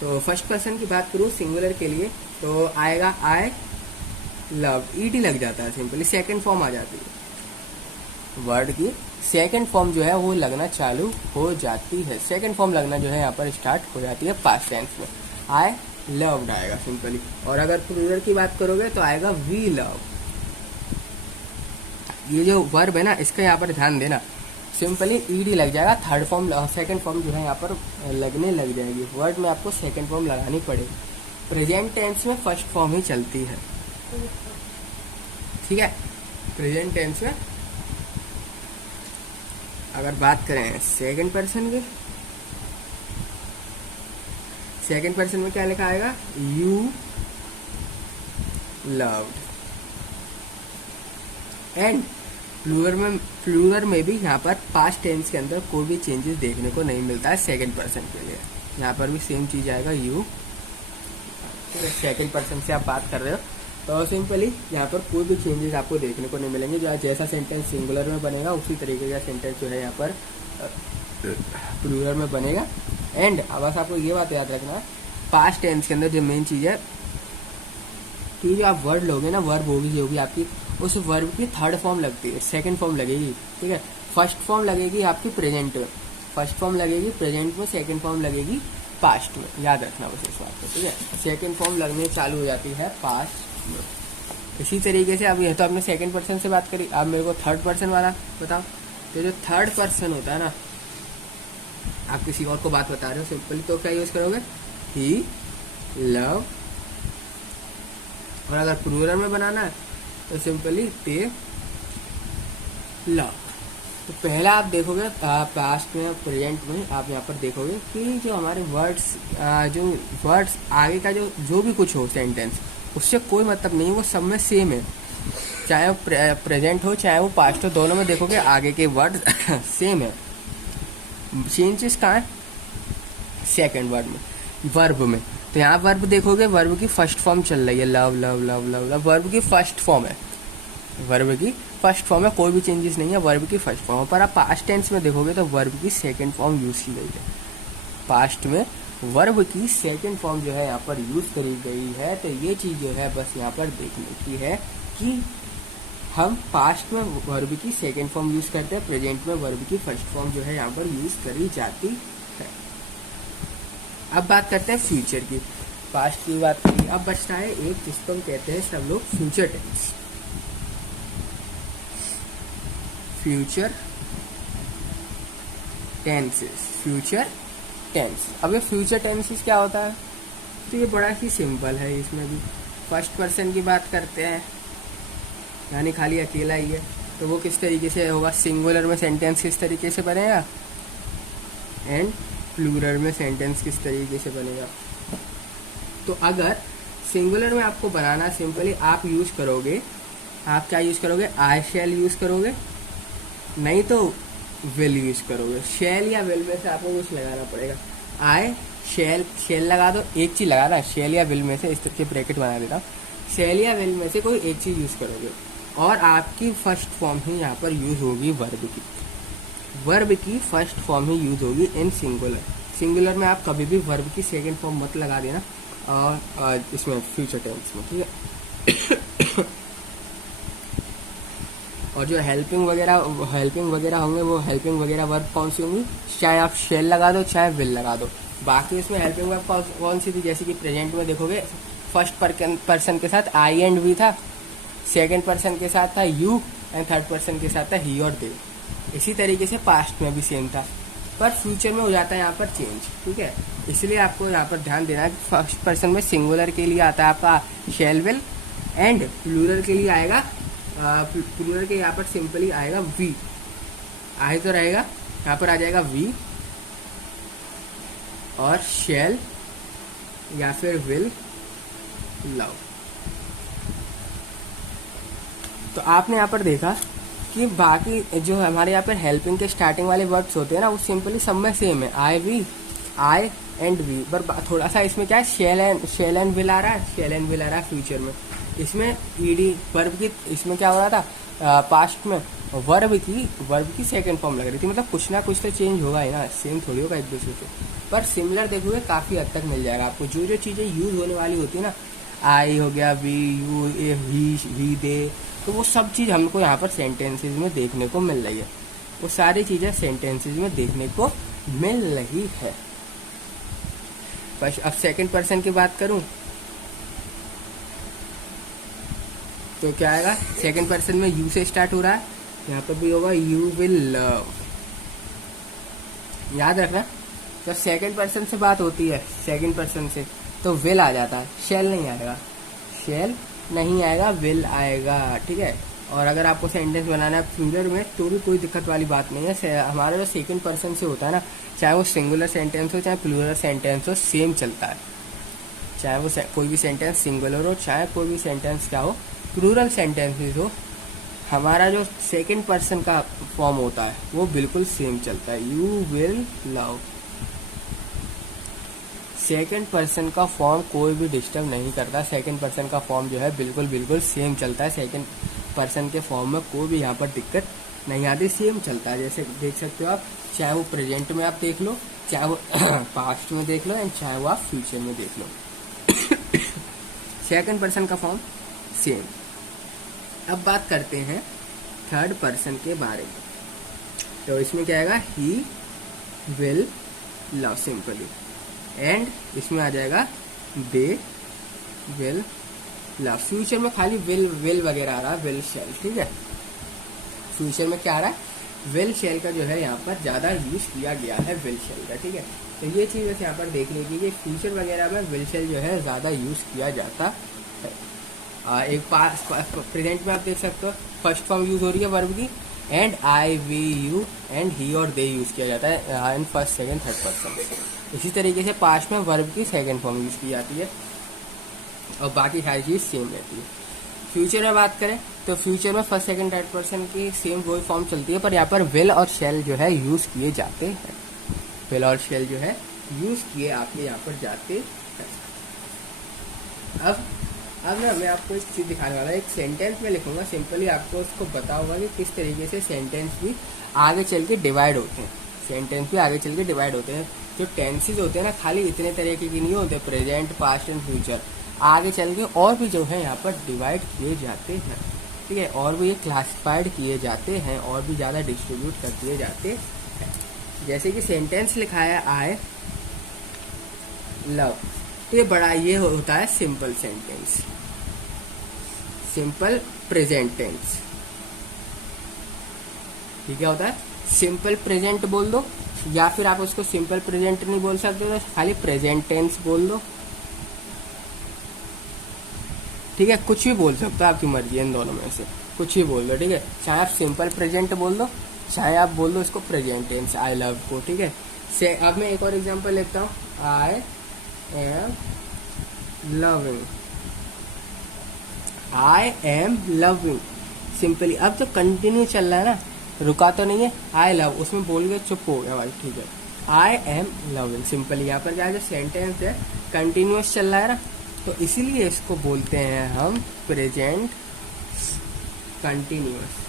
तो फर्स्ट पर्सन की बात करूं सिंगुलर के लिए तो आएगा आई लव, ईडी लग जाता है सिंपली, सेकंड फॉर्म आ जाती है। वर्ड की सेकंड फॉर्म जो है वो लगना चालू हो जाती है, सेकंड फॉर्म लगना जो है यहाँ पर स्टार्ट हो जाती है पास्ट टेंस में। आई लव्ड आएगा सिंपली। और अगर प्लूरल की बात करोगे तो आएगा वी लव। ये जो वर्ब है ना इसका यहाँ पर ध्यान देना, सिंपली ईडी लग जाएगा, थर्ड फॉर्म सेकंड फॉर्म जो है यहाँ पर लगने लग जाएगी। वर्ड में आपको सेकंड फॉर्म लगानी पड़ेगी। प्रेजेंट टेंस में फर्स्ट फॉर्म ही चलती है, ठीक है। प्रेजेंट टेंस में अगर बात करें सेकंड पर्सन की, सेकंड पर्सन में क्या लिखा आएगा? You loved. एंड प्लूरल में भी यहाँ पर पास्ट टेंस के अंदर कोई भी चेंजेस देखने को नहीं मिलता है सेकंड पर्सन के लिए। यहाँ पर भी सेम चीज आएगा यू। सेकंड पर्सन से आप बात कर रहे हो तो सिंपली यहाँ पर कोई भी चेंजेस आपको देखने को नहीं मिलेंगे। जो जैसा सेंटेंस सिंगुलर में बनेगा उसी तरीके का सेंटेंस जो है यहाँ पर प्लूरल में बनेगा। एंड बस आपको ये बात याद रखना, पास्ट टेंस के अंदर जो मेन चीज है कि जो आप वर्ड लोगे ना, वर्ब होगी आपकी, उस वर्ब की थर्ड फॉर्म लगती है, सेकंड फॉर्म लगेगी, ठीक है। फर्स्ट फॉर्म लगेगी आपकी प्रेजेंट में, फर्स्ट फॉर्म लगेगी प्रेजेंट में, सेकंड फॉर्म लगेगी पास्ट में। याद रखना बस इस बात को, ठीक है। सेकंड फॉर्म लगने चालू हो जाती है पास्ट में। इसी तरीके से अब ये तो आपने सेकंड पर्सन से बात करी, अब मेरे को थर्ड पर्सन वाला बताओ। तो जो थर्ड पर्सन होता है ना, आप किसी और को बात बता रहे हो सिंपली तो क्या यूज करोगे? ही लव। और अगर प्लूरल में बनाना है तो सिंपली दे लव। तो पहला आप देखोगे पास्ट में प्रेजेंट में, आप यहाँ पर देखोगे कि जो हमारे वर्ड्स आगे का जो भी कुछ हो सेंटेंस, उससे कोई मतलब नहीं, वो सब में सेम है। चाहे वो प्रेजेंट हो चाहे वो पास्ट हो, दोनों में देखोगे आगे के वर्ड सेम है। चेंजेस कहाँ है? सेकंड वर्ड में, वर्ब में। तो यहाँ वर्ब देखोगे, वर्ब की फर्स्ट फॉर्म चल रही है, love love love love love, verb की फर्स्ट फॉर्म है, वर्ब की फर्स्ट फॉर्म है, कोई भी चेंजेस नहीं है, वर्ब की फर्स्ट फॉर्म। पर आप पास्ट टेंस में देखोगे तो वर्ब की सेकंड फॉर्म यूज की गई है। पास्ट में वर्ब की सेकंड फॉर्म जो है यहाँ पर यूज करी गई है। तो ये चीज जो है बस यहाँ पर देखने की है कि हम पास्ट में वर्ब की सेकंड फॉर्म यूज करते हैं, प्रेजेंट में वर्ब की फर्स्ट फॉर्म जो है यहाँ पर यूज करी जाती है। अब बात करते हैं फ्यूचर की। पास्ट की बात करी, अब बचता है एक जिसको हम कहते हैं सब लोग future tense. Future tenses, future tense. अब ये फ्यूचर टेंसेस क्या होता है? तो ये बड़ा ही सिंपल है। इसमें भी फर्स्ट पर्सन की बात करते हैं, यानी खाली अकेला ही है, तो वो किस तरीके से होगा? सिंगुलर में सेंटेंस किस तरीके से बनेगा एंड प्लूरल में सेंटेंस किस तरीके से बनेगा। तो अगर सिंगुलर में आपको बनाना, सिंपली आप यूज करोगे, आप क्या यूज करोगे? आई शैल यूज करोगे, नहीं तो विल यूज करोगे। शैल या विल में से आपको कुछ लगाना पड़ेगा। आई शैल लगा दो, एक चीज लगाना, शैल या विल में से, इस तरह के ब्रैकेट बना देता हूँ, शैल या विल में से कोई एक चीज यूज करोगे और आपकी फर्स्ट फॉर्म ही यहाँ पर यूज होगी वर्ब की। वर्ब की फर्स्ट फॉर्म ही यूज होगी इन सिंगुलर। सिंगुलर में आप कभी भी वर्ब की सेकंड फॉर्म मत लगा देना और इसमें फ्यूचर टेंस में, ठीक है। और जो हेल्पिंग वगैरह होंगे, वो हेल्पिंग वगैरह वर्ब कौन सी होंगी? चाहे आप शेल लगा दो चाहे विल लगा दो, बाकी उसमें हेल्पिंग वर्ब कौन सी थी, जैसे कि प्रेजेंट में देखोगे फर्स्ट पर्सन के साथ आई एंड वी था, सेकंड पर्सन के साथ था यू, एंड थर्ड पर्सन के साथ था ही और दे। इसी तरीके से पास्ट में भी सेम था, पर फ्यूचर में हो जाता है यहाँ पर चेंज, ठीक है। इसलिए आपको यहाँ पर ध्यान देना है कि फर्स्ट पर्सन में सिंगुलर के लिए आता है आपका शैल विल, एंड प्लूरल के लिए आएगा प्लूरल के यहाँ पर सिंपली आएगा वी, आए तो रहेगा यहाँ पर आ जाएगा वी और शैल या फिर विल लव। तो आपने यहाँ पर देखा कि बाकी जो हमारे यहाँ पर हेल्पिंग के स्टार्टिंग वाले वर्ड्स होते हैं ना, वो सिंपली सब में सेम है, आई वी, आई एंड वी, पर थोड़ा सा इसमें क्या है, शेल एंड विल आ रहा है, शेल एंड विल आ रहा है फ्यूचर में। इसमें ईडी वर्ब की, इसमें क्या हो रहा था पास्ट में वर्ब की सेकंड फॉर्म लग रही थी, मतलब कुछ ना कुछ तो चेंज होगा ही ना, सेम थोड़ी होगा एक दूसरे से, पर सिमिलर देखोगे काफ़ी हद तक मिल जाएगा आपको। जो जो चीज़ें यूज होने वाली होती है ना, आई हो गया, वी, यू, ही, दे, तो वो सब चीज़ हमको यहाँ पर सेंटेंसेज में देखने को मिल रही है, वो सारी चीज़ें सेंटेंसेज में देखने को मिल रही है। बस अब सेकंड पर्सन की बात करूं तो क्या आएगा, सेकंड पर्सन में यू से स्टार्ट हो रहा है, यहाँ पर भी होगा यू विल लव, याद रखना। तो सेकंड पर्सन से बात होती है, सेकंड पर्सन से, तो विल आ जाता है, शेल नहीं आएगा, शेल नहीं आएगा, विल आएगा, ठीक है। और अगर आपको सेंटेंस बनाना है प्लूरल में तो भी कोई दिक्कत वाली बात नहीं है, हमारा जो सेकंड पर्सन से होता है ना, चाहे वो सिंगुलर सेंटेंस हो चाहे प्लूरल सेंटेंस हो, सेम चलता है, चाहे वो कोई भी सेंटेंस सिंगुलर हो चाहे कोई भी सेंटेंस क्या हो प्लूरल सेंटेंसेस हो, हमारा जो सेकंड पर्सन का फॉर्म होता है वो बिल्कुल सेम चलता है, you will love. Second person का फॉर्म कोई भी डिस्टर्ब नहीं करता, सेकंड पर्सन का फॉर्म जो है बिल्कुल सेम चलता है, सेकंड पर्सन के फॉर्म में कोई भी यहाँ पर दिक्कत नहीं आती, सेम चलता है। जैसे देख सकते हो आप, चाहे वो प्रेजेंट में आप देख लो, चाहे वो पास्ट में देख लो, एंड चाहे वो आप फ्यूचर में देख लो, सेकंड पर्सन का फॉर्म सेम। अब बात करते हैं थर्ड पर्सन के बारे में, तो इसमें क्या आएगा, he will love simply, and इसमें आ जाएगा दे विल लव। फ्यूचर में खाली विल वगैरह आ रहा है, विल शेल, ठीक है। फ्यूचर में क्या आ रहा है, विल शेल का जो है यहाँ पर ज़्यादा यूज किया गया है, विल शेल का, ठीक है। तो ये चीज़ वैसे यहाँ पर देख लीजिए कि फ्यूचर वगैरह में विल शेल जो है ज़्यादा यूज किया जाता है। एक प्रेजेंट में आप देख सकते हो फर्स्ट फॉर्म यूज हो रही है वर्ब की, and I we you and he और दे यूज किया जाता है in first second third person. इसी तरीके से पास्ट में वर्ब की सेकंड फॉर्म यूज की जाती है और बाकी सारी चीज़ सेम रहती है। फ्यूचर में बात करें तो फ्यूचर में फर्स्ट सेकंड थर्ड पर्सन की सेम वही फॉर्म चलती है, पर यहाँ पर विल और शेल जो है यूज किए जाते हैं, विल और शेल जो है यूज किए आपके यहाँ पर जाते हैं। अब ना मैं आपको एक चीज़ दिखाने वाला, एक सेंटेंस में लिखूंगा, सिंपली आपको उसको पता होगा कि किस तरीके से सेंटेंस भी आगे चल के डिवाइड होते हैं, सेंटेंस भी आगे चल के डिवाइड होते हैं। जो टेंसेज होते हैं ना, खाली इतने तरीके की नहीं होते, प्रेजेंट पास्ट एंड फ्यूचर, आगे चल के और भी जो है यहाँ पर डिवाइड किए जाते हैं, ठीक है, और भी ये क्लासिफाइड किए जाते हैं और भी ज़्यादा डिस्ट्रीब्यूट कर दिए जाते हैं। जैसे कि सेंटेंस लिखा है आई लव, तो ये बड़ा ये होता है simple sentence, simple present tense. ठीक है, होता है सिंपल प्रेजेंट बोल दो, या फिर आप उसको सिंपल प्रेजेंट नहीं बोल सकते तो खाली प्रेजेंट टेंस बोल दो, ठीक है, कुछ भी बोल सकते हो, आपकी मर्जी है, इन दोनों में से कुछ भी बोल दो, ठीक है। चाहे आप सिंपल प्रेजेंट बोल दो, चाहे आप बोल दो इसको प्रेजेंट टेंस आई लव को, ठीक है। से अब मैं एक और एग्जांपल लेता हूँ, I am loving, I am loving simply. अब तो कंटिन्यू चल रहा है ना, रुका तो नहीं है, आई लव उसमें बोल के चुप हो गया भाई, ठीक है। आई एम लविंग सिंपली, यहाँ पर क्या जो सेंटेंस है कंटिन्यूअस चल रहा है ना, तो इसीलिए इसको बोलते हैं हम प्रेजेंट कंटिन्यूअस।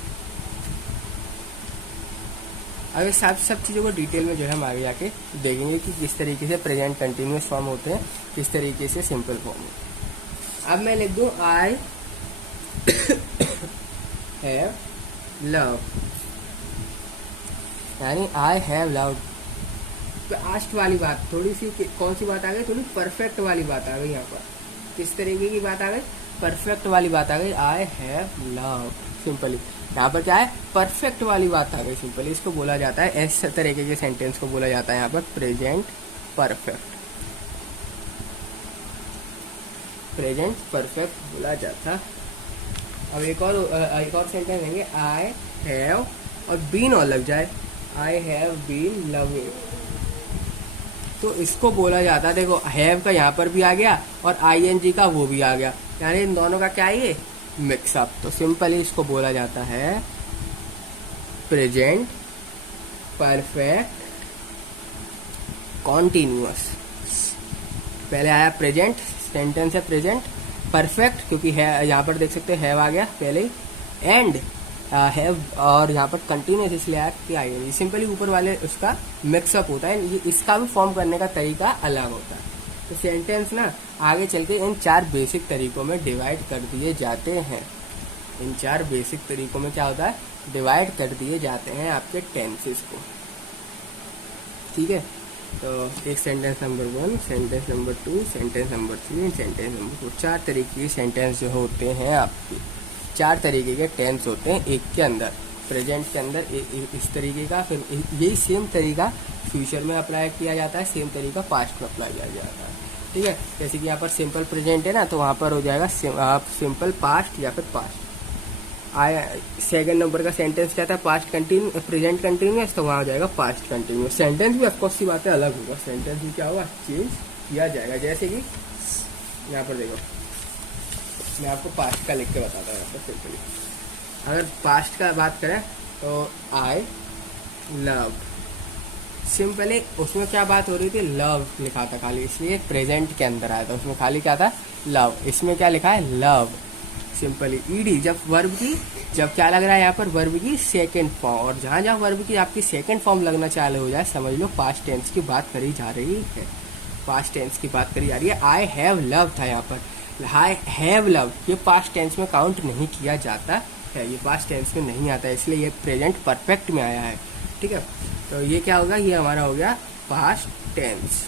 अब इस सब चीज़ों को डिटेल में जो है हम आगे जाके देखेंगे कि किस तरीके से प्रेजेंट कंटिन्यूअस फॉर्म होते हैं, किस तरीके से सिंपल फॉर्म होते हैं। अब मैं लिख दूँ आई हैव लव, यानी आई हैव लव्ड, पास्ट वाली बात, थोड़ी सी कौन सी बात आ गई, थोड़ी परफेक्ट वाली बात आ गई यहाँ पर। किस तरीके की बात आ गई, परफेक्ट वाली बात आ गई, आई हैव लव। सिंपली यहाँ पर क्या है, परफेक्ट वाली बात आ गई। सिंपली इसको बोला जाता है, इस तरीके के सेंटेंस को बोला जाता है यहाँ पर प्रेजेंट परफेक्ट। प्रेजेंट परफेक्ट बोला जाता। अब एक और सेंटेंस लेंगे, आई हैव और बीन और लग जाए, आई हैव बीन लविंग, तो इसको बोला जाता है, देखो हैव का यहाँ पर भी आ गया और आईएनजी का वो भी आ गया, यानी इन दोनों का क्या है, ये मिक्सअप। तो सिंपली इसको बोला जाता है प्रेजेंट परफेक्ट कॉन्टिन्यूअस। पहले आया प्रेजेंट, सेंटेंस है प्रेजेंट परफेक्ट, क्योंकि है यहाँ पर देख सकते हैं हैव आ गया पहले ही, एंड हैव और यहाँ पर कंटिन्यूस इसलिए आया कि आईएनजी। सिंपली ऊपर वाले उसका मिक्सअप होता है, ये इसका भी फॉर्म करने का तरीका अलग होता है। तो सेंटेंस ना आगे चल के इन 4 बेसिक तरीकों में डिवाइड कर दिए जाते हैं। इन 4 बेसिक तरीकों में क्या होता है, डिवाइड कर दिए जाते हैं आपके टेंसेस को। ठीक है, तो एक sentence number 1, sentence number 2, sentence number 3, sentence number 4, 4 तरीके के सेंटेंस जो होते हैं आपके, 4 तरीके के टेंस होते हैं एक के अंदर। प्रेजेंट के अंदर इस तरीके का, फिर यही सेम तरीका फ्यूचर में अप्लाई किया जाता है, सेम तरीका पास्ट में अप्लाई किया जाता है। ठीक है, जैसे कि यहाँ पर सिंपल प्रेजेंट है ना, तो वहाँ पर हो जाएगा सिंपल पास्ट या फिर पास्ट। सेकंड नंबर का सेंटेंस क्या था, पास्ट कंटिन्यू प्रेजेंट कंटिन्यूअस, तो वहाँ हो जाएगा पास्ट कंटिन्यूअस। सेंटेंस भी ऑफकोर्स सी बात है अलग होगा, सेंटेंस भी क्या होगा, चेंज किया जाएगा। जैसे कि यहाँ पर देखो, मैं आपको पास्ट का लिख के बताता हूँ यहाँ पर सिंपली। अगर पास्ट का बात करें तो आई लव, सिंपली उसमें क्या बात हो रही थी, लव लिखा था खाली, इसलिए प्रेजेंट के अंदर आया था, उसमें खाली क्या था, लव। इसमें क्या लिखा है, लव। सिंपली ईडी जब वर्ब की, जब क्या लग रहा है यहाँ पर, वर्ब की सेकंड फॉर्म, और जहाँ जहाँ वर्ब की आपकी सेकंड फॉर्म लगना चालू हो जाए, समझ लो पास्ट टेंस की बात करी जा रही है। पास्ट टेंस की बात करी जा रही है। आई हैव लव था यहाँ पर, आई हैव लव, ये पास्ट टेंस में काउंट नहीं किया जाता है, ये पास्ट टेंस में नहीं आता है, इसलिए ये प्रेजेंट परफेक्ट में आया है। ठीक है, तो ये क्या होगा, ये हमारा हो गया पास्ट टेंस।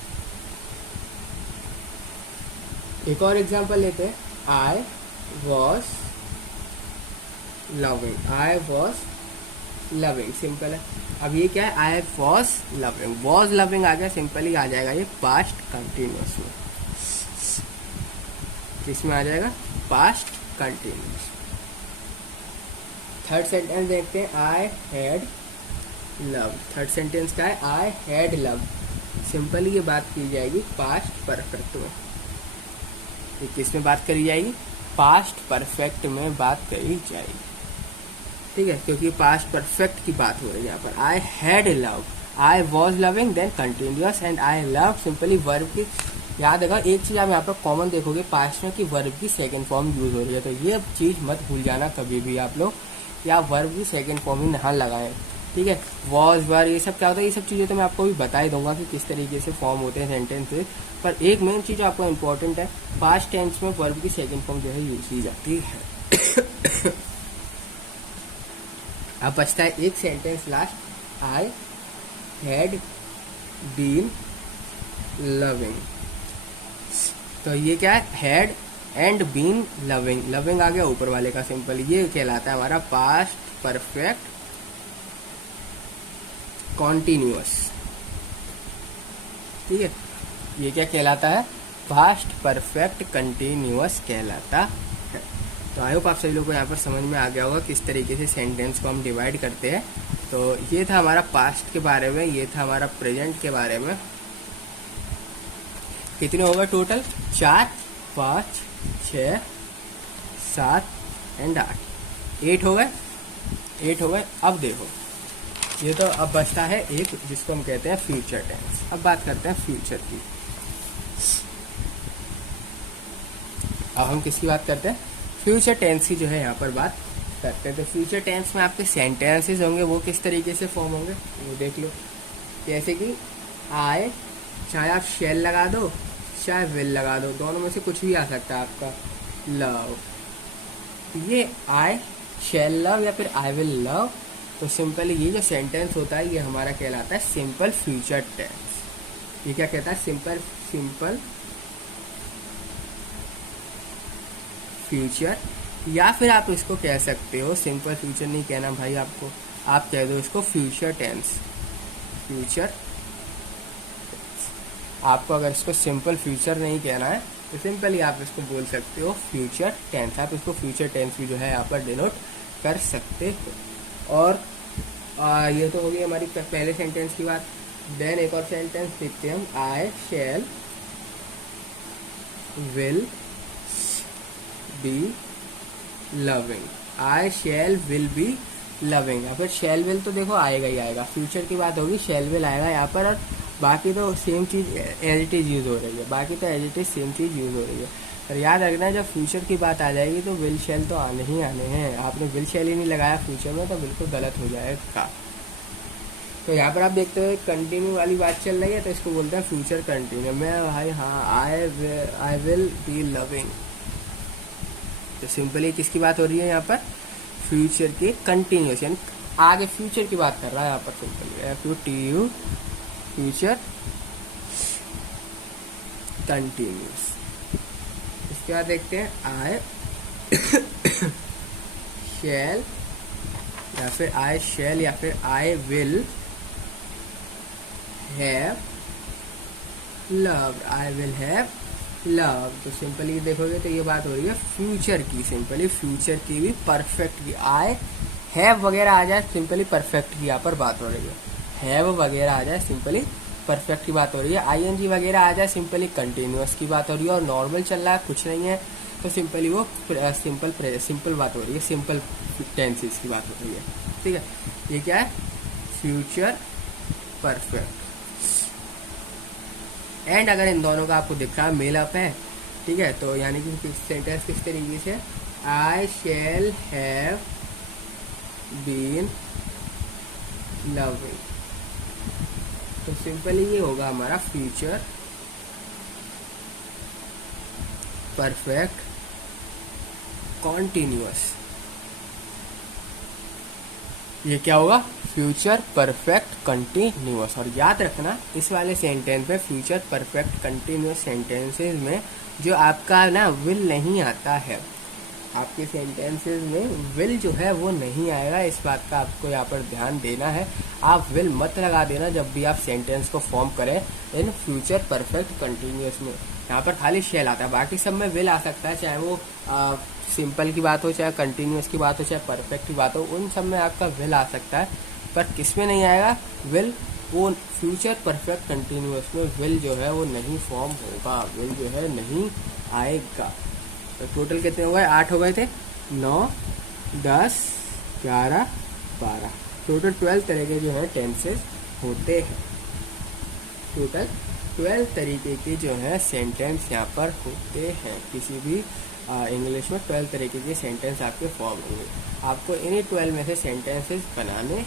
एक और एग्जांपल लेते हैं, I was loving, I was loving, simple है। अब ये क्या है, I was loving, was loving आ गया, सिंपली आ जाएगा ये पास्ट कंटिन्यूअस में। किसमें आ जाएगा, पास्ट कंटिन्यूअस। थर्ड सेंटेंस देखते हैं, आई हैड लव। थर्ड सेंटेंस क्या है, आई हैड लव, सिंपली ये बात की जाएगी पास्ट परफेक्ट में। ये किस में बात करी जाएगी, पास्ट परफेक्ट में बात करी जाएगी। ठीक है, क्योंकि पास्ट परफेक्ट की बात हो रही है यहाँ पर। I had love, I was loving, then continuous, and I love, simply verb की, याद रखा एक चीज आप यहाँ पर कॉमन देखोगे पास्ट में कि वर्ब की सेकंड फॉर्म यूज हो रही है, तो ये चीज मत भूल जाना कभी भी आप लोग, या वर्ब की सेकंड फॉर्म ही ना लगाएं। ठीक है, वॉज वर ये सब क्या होता है, ये सब चीज़ें तो मैं आपको भी बता ही दूंगा कि किस तरीके से फॉर्म होते हैं सेंटेंसेस, पर एक मेन चीज़ आपको इंपॉर्टेंट है, पास्ट टेंस में वर्ब की सेकंड फॉर्म जो है यूज की जाती है। अब बचता है एक sentence last, I had been loving, तो ये क्या है, had and been loving, loving आ गया ऊपर वाले का, सिंपल ये कहलाता है हमारा पास्ट परफेक्ट कॉन्टिन्यूअस। ठीक है, ये क्या कहलाता है, पास्ट परफेक्ट कंटिन्यूअस कहलाता है। तो आई होप आप सभी लोगों को यहाँ पर समझ में आ गया होगा किस तरीके से सेंटेंस को हम डिवाइड करते हैं। तो ये था हमारा पास्ट के बारे में, ये था हमारा प्रेजेंट के बारे में। कितने होगा टोटल, 4, 5, 6, 7 एंड 8, 8 हो गए, 8 हो गए। अब देखो ये तो अब बचता है एक जिसको हम कहते हैं फ्यूचर टेंस। अब बात करते हैं फ्यूचर की। अब हम किसकी बात करते हैं, फ्यूचर टेंस की जो है यहाँ पर बात करते हैं। तो फ्यूचर टेंस में आपके सेंटेंसेस होंगे, वो किस तरीके से फॉर्म होंगे वो देख लो। जैसे कि आए, चाहे आप शेल लगा दो चाहे विल लगा दो, दोनों में से कुछ भी आ सकता है आपका। लव, ये आई शेल लव या फिर आई विल लव, तो सिंपली ये जो सेंटेंस होता है ये हमारा कहलाता है सिंपल फ्यूचर टेंस। ये क्या कहता है, सिंपल सिंपल फ्यूचर, या फिर आप इसको कह सकते हो, सिंपल फ्यूचर नहीं कहना भाई आपको, आप कह दो इसको फ्यूचर टेंस। फ्यूचर, आपको अगर इसको सिंपल फ्यूचर नहीं कहना है तो सिंपली आप इसको बोल सकते हो फ्यूचर टेंस। आप इसको फ्यूचर टेंस भी जो है यहाँ पर डिनोट कर सकते हो। और ये तो हो गई हमारी पहले सेंटेंस की बात। देन एक और सेंटेंस देखते हैं हम, I shall will be loving. I shall will be loving, या फिर शैल विल तो देखो आएगा ही आएगा, फ्यूचर की बात होगी, शैल विल आएगा यहाँ पर, और बाकी तो सेम चीज़ एज इट इज़ यूज़ हो रही है, बाकी तो एज इट इज़ सेम चीज़ यूज़ हो रही है। पर याद रखना जब फ्यूचर की बात आ जाएगी तो विल शैल तो आने ही आने हैं। आपने विल शैल ही नहीं लगाया फ्यूचर में तो बिल्कुल गलत हो जाएगा। तो यहाँ पर आप देखते हो कंटिन्यू वाली बात चल रही है, तो इसको बोलते हैं फ्यूचर कंटिन्यू। मैं भाई हाँ, आई विल बी लविंग, तो सिंपली किसकी बात हो रही है यहाँ पर, फ्यूचर की कंटिन्यूस, यानी आगे फ्यूचर की बात कर रहा है यहाँ पर सिंपली, फ्यूचर कंटिन्यूस। इसके बाद देखते हैं आई शैल, या फिर आई शैल, या फिर I will have loved, I will have love. तो सिंपली देखोगे तो ये बात हो रही है फ्यूचर की, सिंपली फ्यूचर की भी परफेक्ट की। आई हैव वगैरह आ जाए सिंपली परफेक्ट की यहाँ पर बात हो रही है, हैव वगैरह आ जाए सिंपली परफेक्ट की बात हो रही है, आईएनजी वगैरह आ जाए सिंपली कंटिन्यूअस की बात हो रही है, और नॉर्मल चल रहा है कुछ नहीं है तो सिंपली वो सिंपल बात हो रही है, सिंपल टेंसेस की बात हो रही है। ठीक है, ये क्या है, फ्यूचर परफेक्ट। एंड अगर इन दोनों का आपको दिख रहा है मेल अप है, ठीक है, तो यानी कि सेंटेंस किस तरीके से, आई शैल हैव बीन लविंग, तो सिंपली ये होगा हमारा फ्यूचर परफेक्ट कॉन्टिन्यूअस। ये क्या होगा, फ्यूचर परफेक्ट कंटिन्यूअस। और याद रखना इस वाले सेंटेंस में, फ्यूचर परफेक्ट कंटिन्यूअस सेंटेंसेस में जो आपका ना विल नहीं आता है, आपके सेंटेंसेस में विल जो है वो नहीं आएगा, इस बात का आपको यहाँ पर ध्यान देना है। आप विल मत लगा देना जब भी आप सेंटेंस को फॉर्म करें इन फ्यूचर परफेक्ट कंटिन्यूअस में। यहाँ पर खाली शेल आता है, बाकी सब में विल आ सकता है, चाहे वो सिंपल की बात हो, चाहे कंटिन्यूअस की बात हो, चाहे परफेक्ट की बात हो, उन सब में आपका विल आ सकता है। पर किस में नहीं आएगा विल, वो फ्यूचर परफेक्ट कंटिन्यूअस में विल जो है वो नहीं फॉर्म होगा, विल जो है नहीं आएगा। तो टोटल कितने हो गए, 8 हो गए थे, 9 10 11 12, टोटल 12 तरह के जो है टेंसेस होते हैं। टोटल 12 तरीके के जो है सेंटेंस यहाँ पर होते हैं। किसी भी इंग्लिश में 12 तरीके के सेंटेंस आपके फॉर्म होंगे, आपको इन्हीं 12 में से सेंटेंसेस बनाने।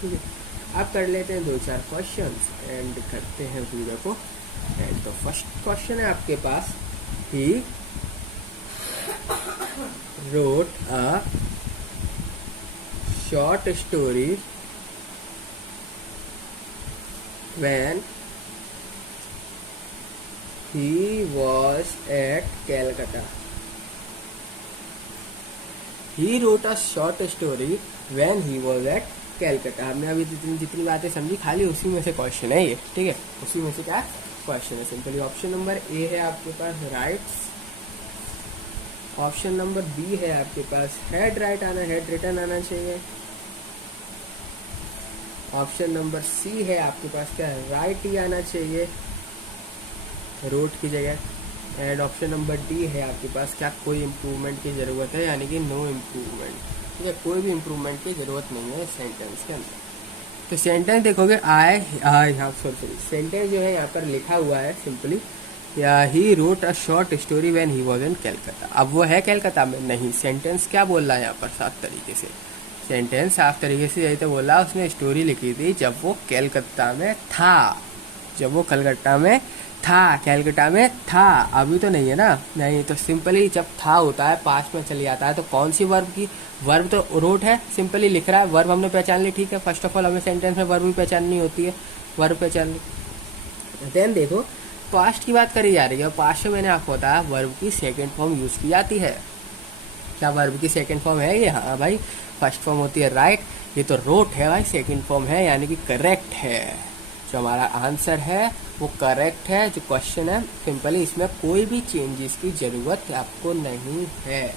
ठीक है, आप कर लेते हैं 2-4 क्वेश्चंस एंड करते हैं वीडियो को एंड। तो फर्स्ट क्वेश्चन है आपके पास, ही wrote a short story when he was at Calcutta. He wrote a short story when he was at Calcutta. हमने अभी जितनी बातें समझी खाली उसी में से क्वेश्चन है ये, ठीक है, उसी में से क्या क्वेश्चन है। सिंपली ऑप्शन नंबर ए है आपके पास राइट्स, ऑप्शन नंबर बी है आपके पास हेड राइट आना, हेड रिटर्न आना चाहिए। ऑप्शन नंबर सी है आपके पास क्या है, राइट ही आना चाहिए रोट की जगह। एंड ऑप्शन नंबर डी है आपके पास क्या, कोई इम्प्रूवमेंट की ज़रूरत है, यानी कि नो इम्प्रूवमेंट। ठीक है, कोई भी इम्प्रूवमेंट की ज़रूरत नहीं है सेंटेंस के अंदर। तो सेंटेंस देखोगे यहाँ सॉरी सेंटेंस जो है यहाँ पर लिखा हुआ है सिंपली, या he wrote a short story when he was in Calcutta. अब वो है कलकत्ता में नहीं, सेंटेंस क्या बोल रहा है यहाँ पर साफ तरीके से, सेंटेंस साफ तरीके से यही तो बोल रहा है, उसने स्टोरी लिखी थी जब वो कलकत्ता में था, जब वो कलकत्ता में था, कलकत्ता में था, अभी तो नहीं है ना, नहीं। तो सिंपली जब था होता है पास्ट में चली जाता है, तो कौन सी वर्ब की, वर्ब तो रोट है, सिंपली लिख रहा है, वर्ब हमने पहचान ली, ठीक है। फर्स्ट ऑफ ऑल हमें सेंटेंस में वर्ब भी पहचाननी होती है, वर्ब पे चल। देन देखो पास्ट की बात करी जा रही है, पास्ट में मैंने आपको बताया वर्ब की सेकंड फॉर्म यूज की जाती है। क्या वर्ब की सेकंड फॉर्म है ये? हाँ भाई, फर्स्ट फॉर्म होती है राइट, ये तो रोट है भाई, सेकंड फॉर्म है यानी कि करेक्ट है। जो हमारा आंसर है वो करेक्ट है। जो क्वेश्चन है सिंपली इसमें कोई भी चेंजेस की ज़रूरत आपको नहीं है,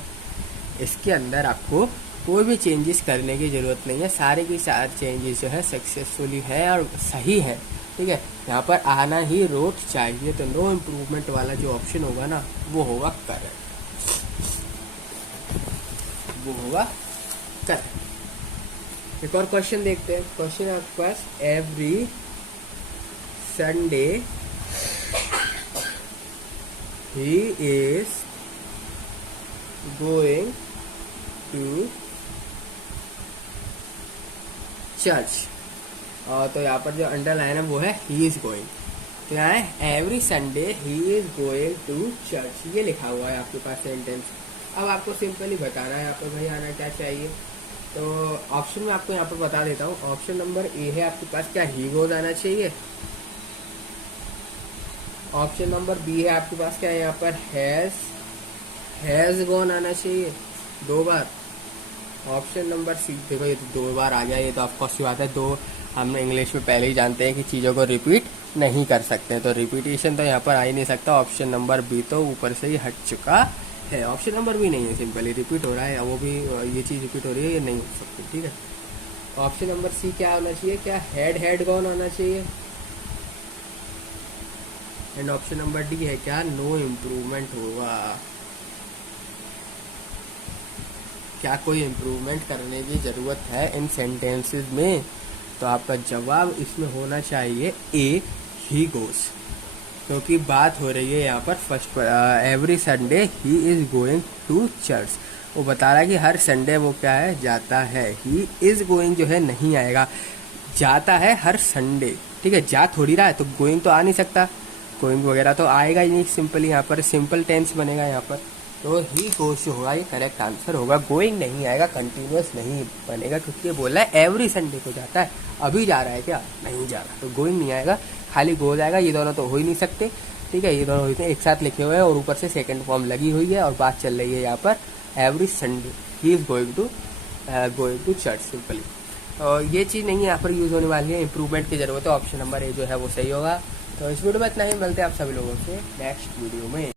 इसके अंदर आपको कोई भी चेंजेस करने की ज़रूरत नहीं है। सारे की सारे चेंजेस जो है सक्सेसफुली है और सही है, ठीक है। यहाँ पर आना ही रोट चाहिए, तो नो इम्प्रूवमेंट वाला जो ऑप्शन होगा ना वो होगा करेक्ट, वो होगा करेक्ट। एक और क्वेश्चन देखते हैं। क्वेश्चन है आपके पास, every Sunday he is going to church. तो यहाँ पर जो अंडरलाइन है वो है ही इज गोइंग, तो यहाँ है every Sunday he is going to church, ये लिखा हुआ है आपके पास सेंटेंस। अब आपको सिंपली बताना है यहाँ पर भाई आना क्या चाहिए। तो ऑप्शन में आपको यहाँ पर बता देता हूँ। ऑप्शन नंबर ए है आपके पास, क्या ही गोज आना चाहिए। ऑप्शन नंबर बी है आपके पास, क्या यहाँ पर हैज गोन आना चाहिए 2 बार। ऑप्शन नंबर सी, देखो ये तो 2 बार आ गया, ये तो ऑफकोर्स की बात है। 2 हम इंग्लिश में पहले ही जानते हैं कि चीज़ों को रिपीट नहीं कर सकते, तो रिपीटेशन तो यहाँ पर आ ही नहीं सकता। ऑप्शन नंबर बी तो ऊपर से ही हट चुका है, ऑप्शन नंबर बी नहीं है, सिंपली रिपीट हो रहा है, वो भी ये चीज़ रिपीट हो रही है, ये नहीं हो सकती, ठीक है। ऑप्शन नंबर सी क्या होना चाहिए, क्या हैड गॉन आना चाहिए। एंड ऑप्शन नंबर डी है क्या नो इम्प्रूवमेंट होगा। क्या कोई इम्प्रूवमेंट करने की ज़रूरत है इन सेंटेंसेस में? तो आपका जवाब इसमें होना चाहिए ए ही गोज, क्योंकि बात हो रही है यहाँ पर first every Sunday he is going to church. वो बता रहा है कि हर संडे वो क्या है जाता है। ही इज गोइंग जो है नहीं आएगा, जाता है हर संडे, ठीक है। जा थोड़ी रहा है तो गोइंग तो आ नहीं सकता, गोइंग वगैरह तो आएगा ही नहीं। सिंपली यहाँ पर सिंपल टेंस बनेगा यहाँ पर, तो ही गोज जो होगा ये करेक्ट आंसर होगा। गोइंग नहीं आएगा, कंटिन्यूस नहीं बनेगा, क्योंकि ये बोला है एवरी संडे को जाता है। अभी जा रहा है क्या? नहीं जा रहा, तो गोइंग नहीं आएगा, खाली गोज आएगा। ये दोनों तो हो ही नहीं सकते, ठीक है। ये दोनों एक साथ लिखे हुए हैं और ऊपर से सेकंड फॉर्म लगी हुई है और बात चल रही है यहाँ पर every Sunday he is going to church, simply. और ये चीज़ नहीं है यहाँ पर यूज़ होने वाली है, इंप्रूवमेंट की जरूरत है। ऑप्शन नंबर ए जो है वो सही होगा। तो इस वीडियो में इतना ही, मिलते हैं आप सभी लोगों से नेक्स्ट वीडियो में।